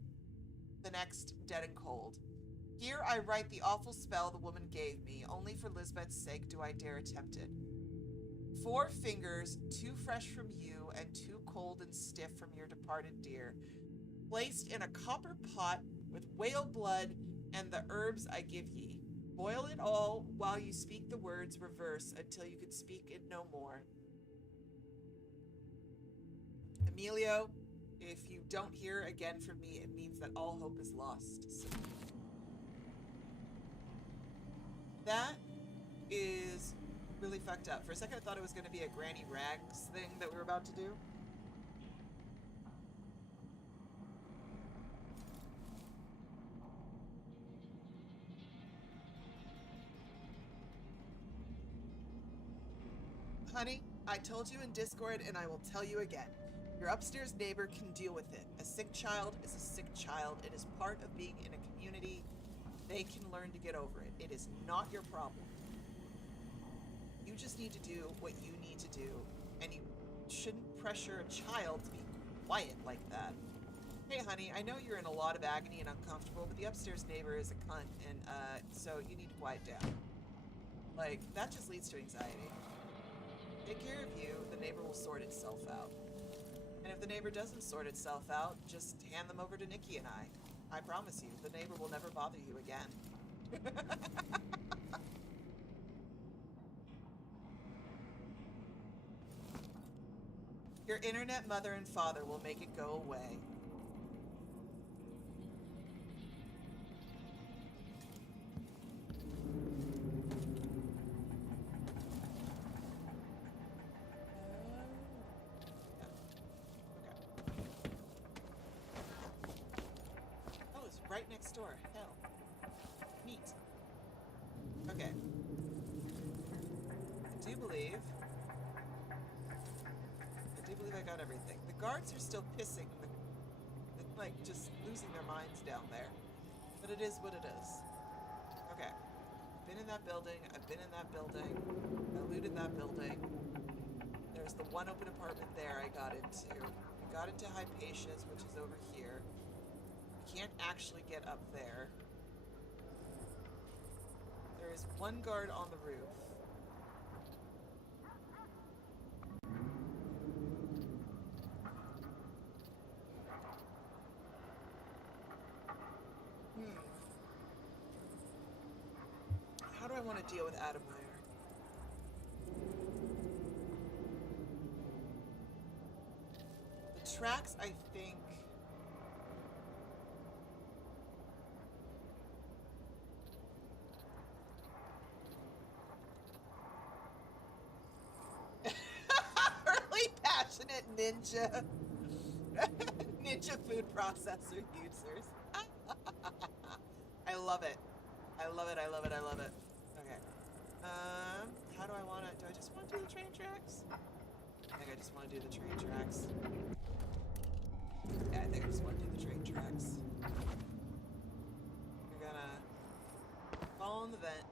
the next dead and cold. Here I write the awful spell the woman gave me. Only for Lisbeth's sake do I dare attempt it. 4 fingers, 2 fresh from you, and 2 cold and stiff from your departed dear, placed in a copper pot with whale blood and the herbs I give ye. Boil it all while you speak the words reverse until you can speak it no more. Emilio, if you don't hear again from me, it means that all hope is lost. So that is really fucked up. For a second I thought it was going to be a Granny Rags thing that we were about to do. Honey, I told you in Discord and I will tell you again. Your upstairs neighbor can deal with it. A sick child is a sick child. It is part of being in a community. They can learn to get over it. It is not your problem. You just need to do what you need to do, and you shouldn't pressure a child to be quiet like that. Hey honey, I know you're in a lot of agony and uncomfortable, but the upstairs neighbor is a cunt, and so you need to quiet down. Like, that just leads to anxiety. Take care of you, the neighbor will sort itself out. And if the neighbor doesn't sort itself out, just hand them over to Nikki and I. I promise you, the neighbor will never bother you again. Your internet mother and father will make it go away. Oh, it's right next door. Hell. Neat. Okay. I do believe I got everything. The guards are still pissing, like, just losing their minds down there. But it is what it is. Okay. I've been in that building. I've been in that building. I looted that building. There's the one open apartment there I got into. I got into Hypatia's, which is over here. I can't actually get up there. There is one guard on the roof. How do I want to deal with Adamire? The tracks, I think... Really passionate ninja. Ninja food processor users. I love it. I love it, I love it, I love it. Okay. How do I want to... Do I just want to do the train tracks? I think I just want to do the train tracks. Yeah, I think I just want to do the train tracks. We're gonna fall in the vent.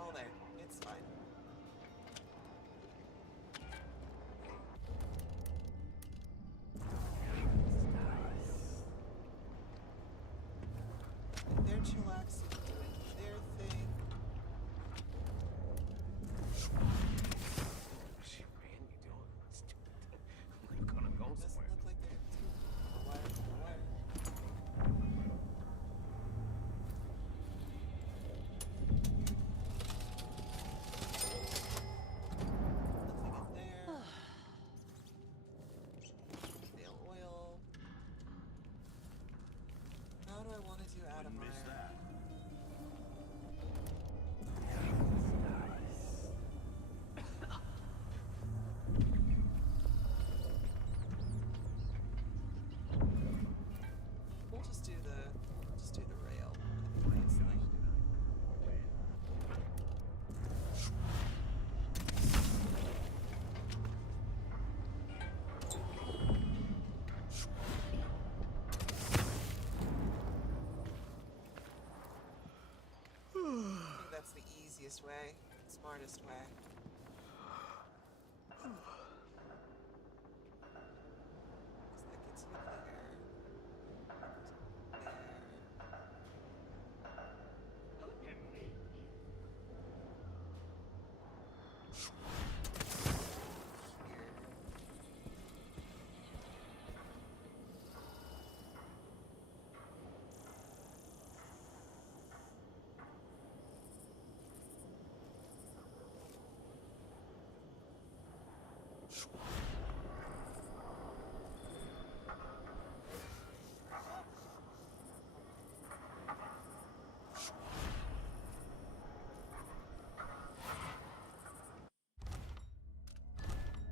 Oh, there. It's fine. They're chillaxing doing easiest way, smartest way. That gets me there.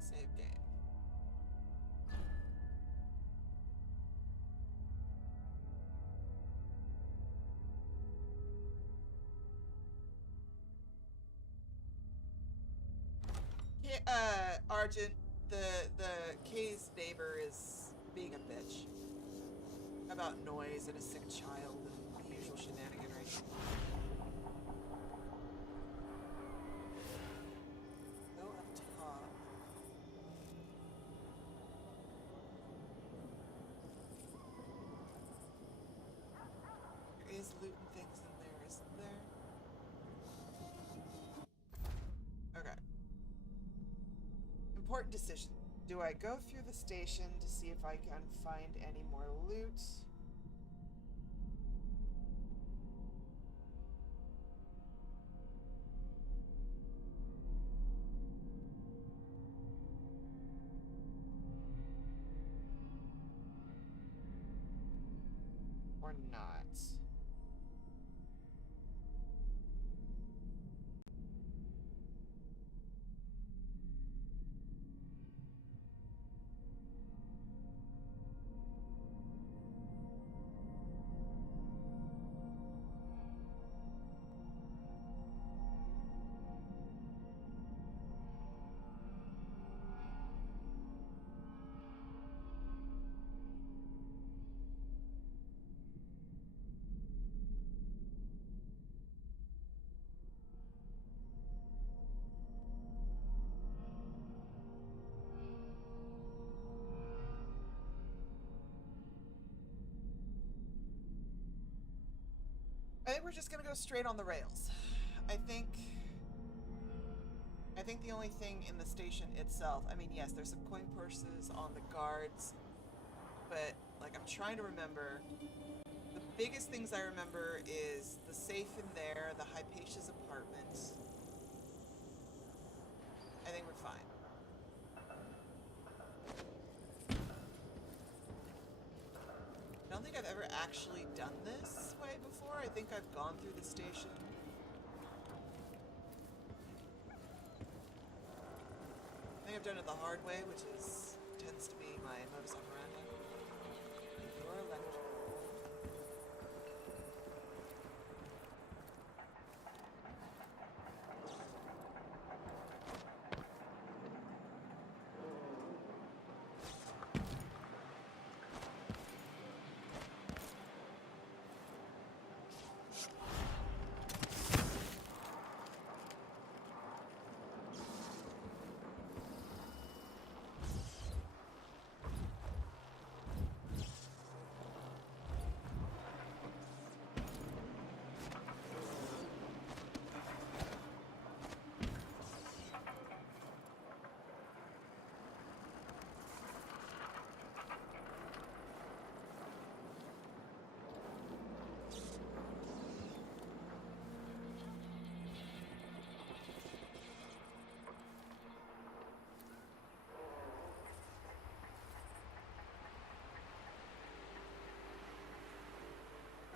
Save game. Argent, the K's neighbor is being a bitch about noise and a sick child and the usual shenaniganry. Go up top. There is loot and things in there, isn't there? Okay. Important decision. Do I go through the station to see if I can find any more loot? Or not? I think we're just gonna go straight on the rails. I think the only thing in the station itself, I mean, yes, there's some coin purses on the guards, but, like, I'm trying to remember. The biggest things I remember is the safe in there, the Hypatia's apartment. I think we're fine. I don't think I've ever actually done this way before. I think I've gone through the station. I think I've done it the hard way, which tends to be my modus operandi. You're electric.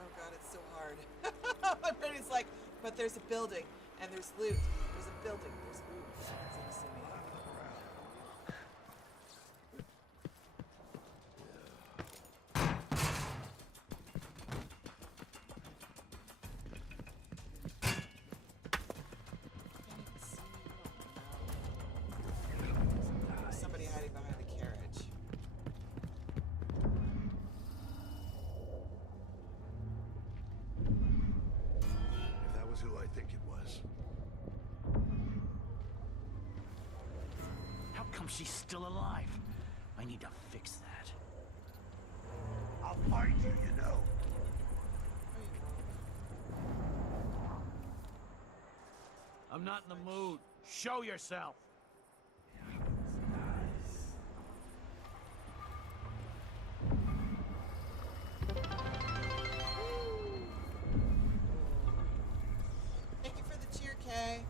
Oh god, it's so hard. My brain is like, but there's a building, and there's loot. There's a building, there's loot. It's in the city. There's somebody hiding behind the carriage. If that was who I think it was, she's still alive. I need to fix that. I'll find you, you know. I'm not in the mood. Show yourself. Thank you for the cheer, Kay.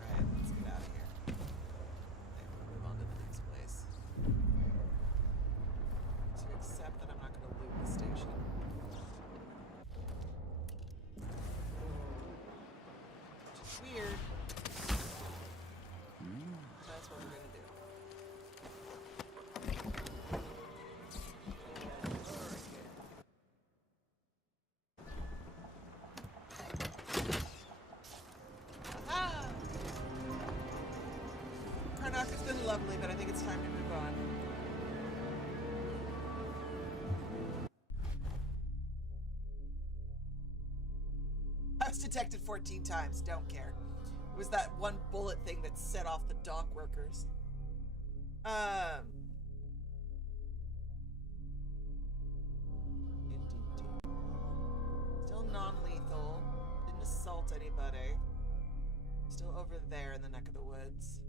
Alright, let's get out of here. Okay, we'll move on to the next place. To accept that I'm not going to loot the station. Which is weird. That's what we're going to do. Ah! Karnaca's been lovely, but I think it's time to move on. I was detected 14 times, don't care. It was that one bullet thing that set off the dock workers. Still non-lethal. Didn't assault anybody. Still over there in the neck of the woods.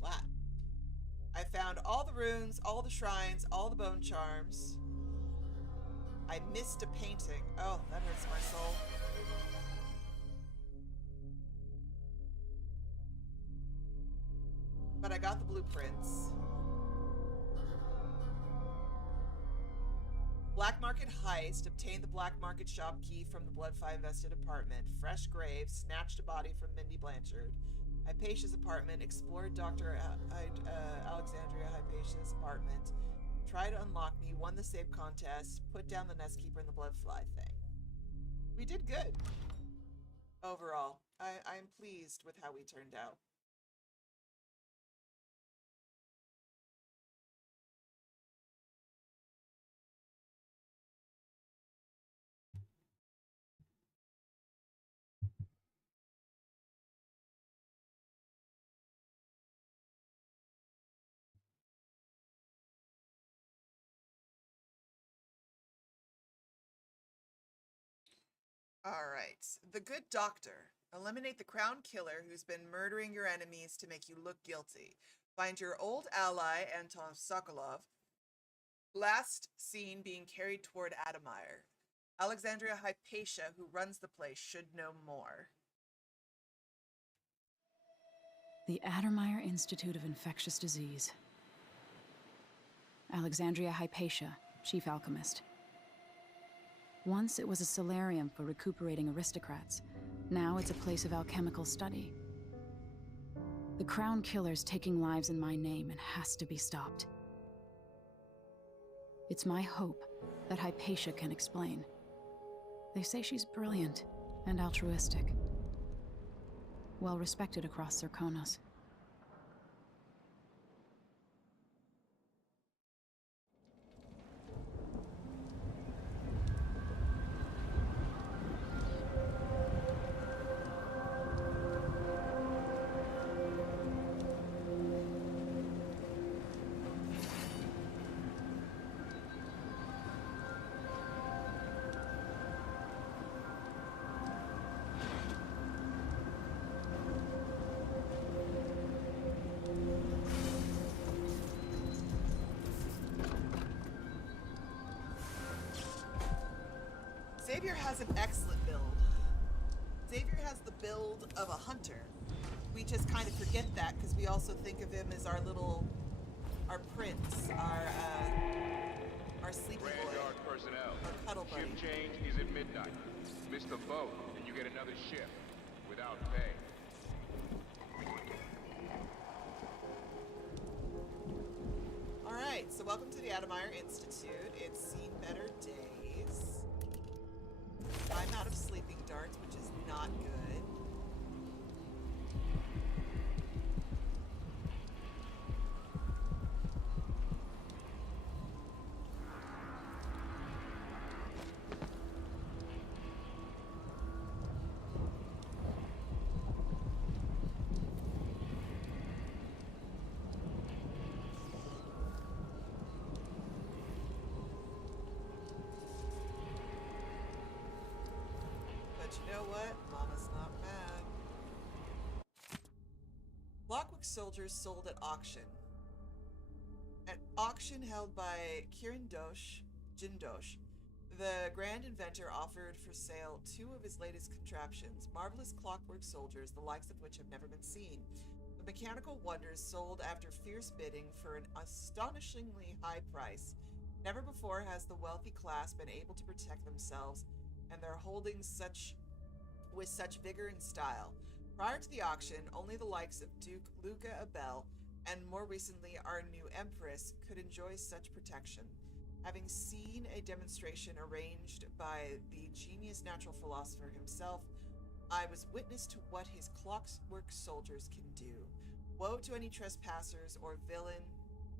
Flat. I found all the runes, all the shrines, all the bone charms. I missed a painting. Oh, that hurts my soul. But I got the blueprints. Black market heist. Obtained the black market shop key from the bloodfly invested apartment. Fresh grave. Snatched a body from Mindy Blanchard. Hypatia's apartment. Explored Dr. Alexandria Hypatia's apartment. Tried to unlock me. Won the save contest. Put down the nest keeper and the bloodfly thing. We did good. Overall, I'm pleased with how we turned out. All right. The Good Doctor. Eliminate the crown killer who's been murdering your enemies to make you look guilty. Find your old ally, Anton Sokolov. Last seen being carried toward Adamire. Alexandria Hypatia, who runs the place, should know more. The Adamire Institute of Infectious Disease. Alexandria Hypatia, chief alchemist. Once it was a solarium for recuperating aristocrats. Now it's a place of alchemical study. The crown killer's taking lives in my name and has to be stopped. It's my hope that Hypatia can explain. They say she's brilliant and altruistic. Well respected across Zirconos. Xavier has an excellent build. Xavier has the build of a hunter. We just kind of forget that because we also think of him as our prince, our sleepy boy. Vanguard personnel. Our cuddle buddy. Shift change is at midnight. Miss the boat, and you get another shift without pay. All right, so welcome to the Adamire Institute. It's seen better days. I'm out of sleeping darts, which is not good. know what? Mama's not mad. Clockwork Soldiers sold at auction. An auction held by Jindosh, the grand inventor offered for sale 2 of his latest contraptions, marvelous clockwork soldiers, the likes of which have never been seen. The mechanical wonders sold after fierce bidding for an astonishingly high price. Never before has the wealthy class been able to protect themselves and their holdings with such vigor and style. Prior to the auction, only the likes of Duke Luca Abel and more recently our new Empress could enjoy such protection. Having seen a demonstration arranged by the genius natural philosopher himself, I was witness to what his clockwork soldiers can do. Woe to any trespassers or villain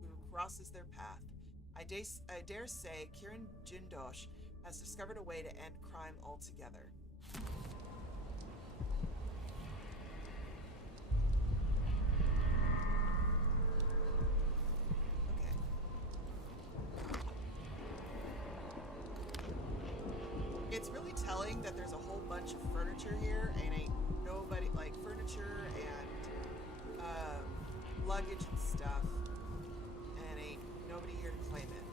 who crosses their path. I dare say Kiran Jindosh has discovered a way to end crime altogether. It's really telling that there's a whole bunch of furniture here and ain't nobody, like furniture and luggage and stuff, and ain't nobody here to claim it.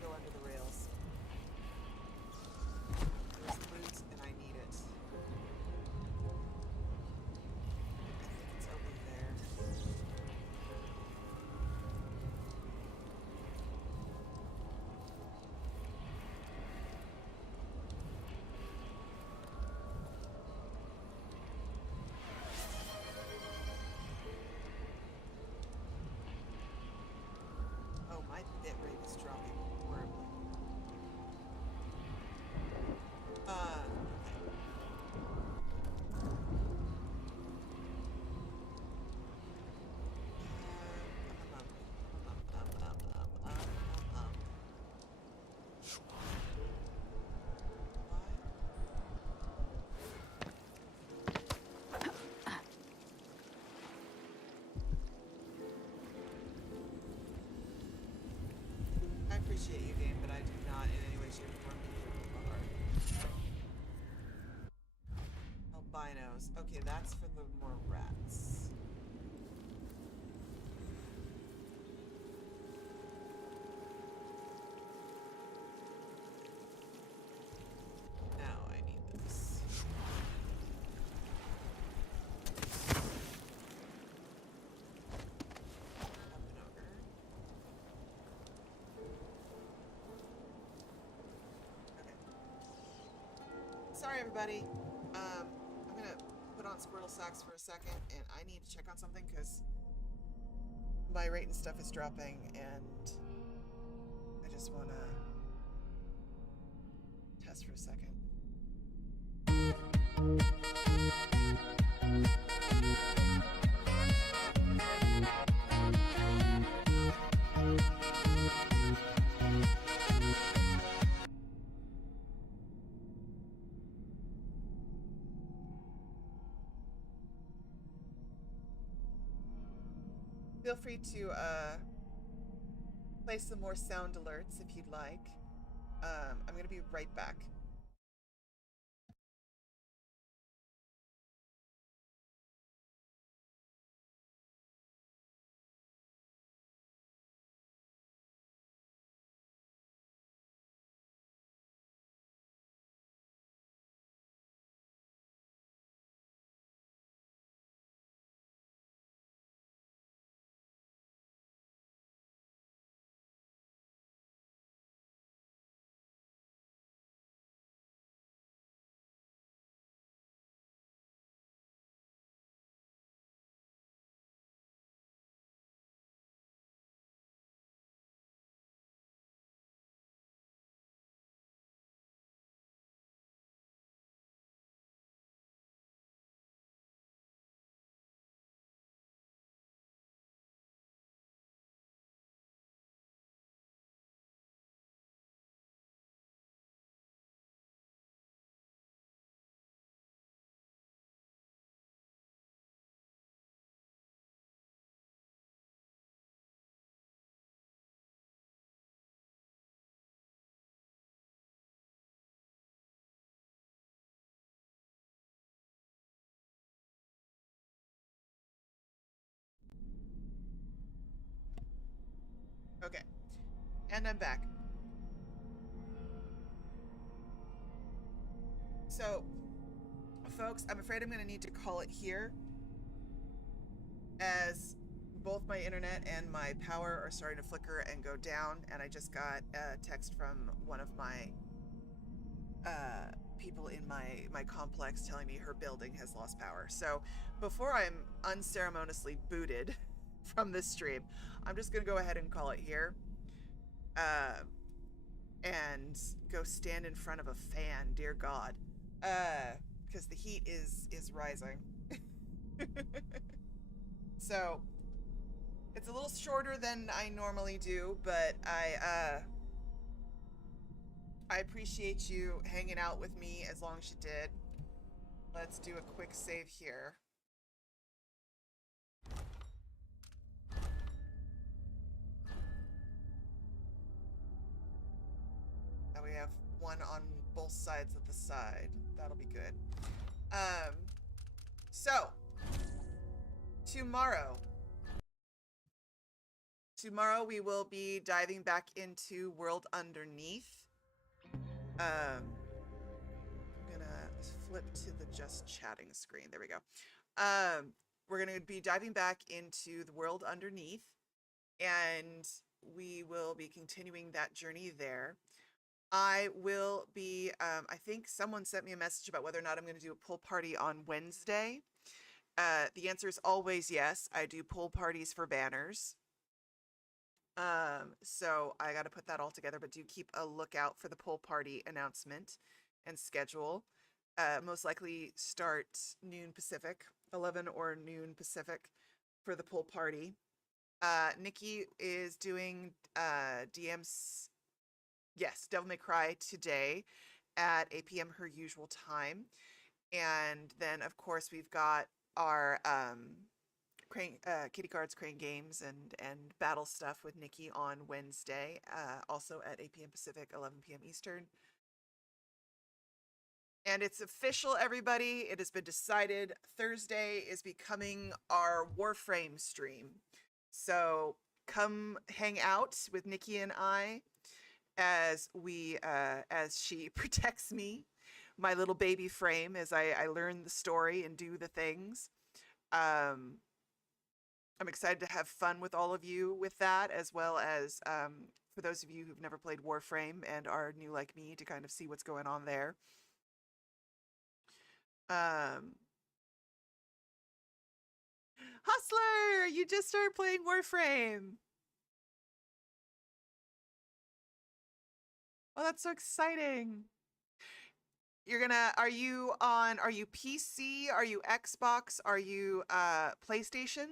Go under the rails. There's loot and I need it. I think it's over there. My bit rate is dropping horribly. I appreciate you, game, but I do not in any way, shape, or form need albinos. Okay, that's for the more rats. Now I need this. Sorry, everybody. I'm gonna put on Squirtle Socks for a second, and I need to check on something because my rate and stuff is dropping, and I just want to test for a second. Feel free to play some more sound alerts if you'd like. I'm going to be right back. Okay. And I'm back. So, folks, I'm afraid I'm going to need to call it here, as both my internet and my power are starting to flicker and go down, and I just got a text from one of my people in my complex telling me her building has lost power. So before I'm unceremoniously booted from this stream, I'm just gonna go ahead and call it here, and go stand in front of a fan, dear God, because the heat is rising. So it's a little shorter than I normally do, but I appreciate you hanging out with me as long as you did. Let's do a quick save here. Now we have one on both sides of the side. That'll be good. So tomorrow we will be diving back into World Underneath. I'm gonna flip to the just chatting screen. There we go. We're gonna be diving back into the World Underneath, and we will be continuing that journey there. I will be, I think someone sent me a message about whether or not I'm going to do a pool party on Wednesday. The answer is always yes. I do pool parties for banners. So I got to put that all together, but do keep a lookout for the pool party announcement and schedule. Most likely start noon Pacific, 11 or noon Pacific for the pool party. Nikki is doing DM's, yes, Devil May Cry today at 8 p.m. her usual time. And then, of course, we've got our Kitty Cards, Crane Games, and battle stuff with Nikki on Wednesday, also at 8 p.m. Pacific, 11 p.m. Eastern. And it's official, everybody. It has been decided. Thursday is becoming our Warframe stream. So come hang out with Nikki and I as we, as she protects me, my little baby frame, as I learn the story and do the things. I'm excited to have fun with all of you with that, as well as for those of you who've never played Warframe and are new like me, to kind of see what's going on there. Hustler, you just started playing Warframe. Oh, that's so exciting. You're gonna, are you PC? Are you Xbox? Are you PlayStation?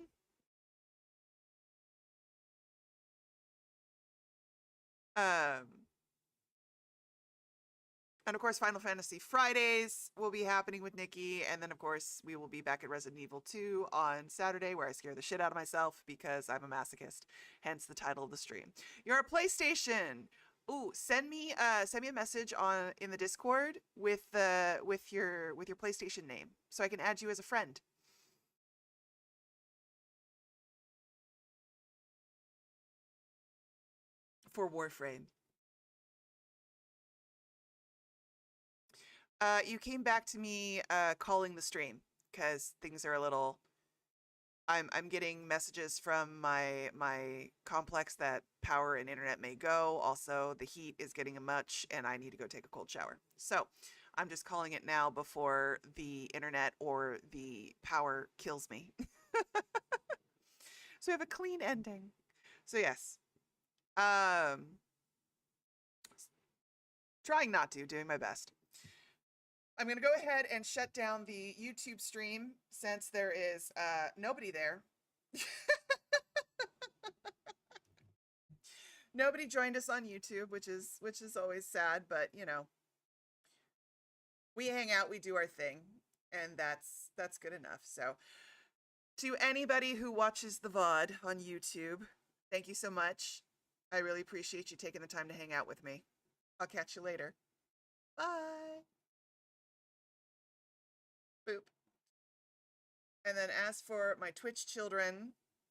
And of course, Final Fantasy Fridays will be happening with Nikki. And then, of course, we will be back at Resident Evil 2 on Saturday, where I scare the shit out of myself because I'm a masochist, hence the title of the stream. You're a PlayStation. Ooh, send me a message in the Discord with your PlayStation name, so I can add you as a friend. For Warframe. You came back to me calling the stream because things are a little. I'm getting messages from my complex that power and internet may go. Also, the heat is getting a much, and I need to go take a cold shower. So I'm just calling it now before the internet or the power kills me. So we have a clean ending. So yes. Trying not to, doing my best. I'm going to go ahead and shut down the YouTube stream since there is nobody there. Nobody joined us on YouTube, which is always sad, but you know, we hang out, we do our thing, and that's good enough. So to anybody who watches the VOD on YouTube, thank you so much. I really appreciate you taking the time to hang out with me. I'll catch you later. Bye. Boop. And then as for my Twitch children,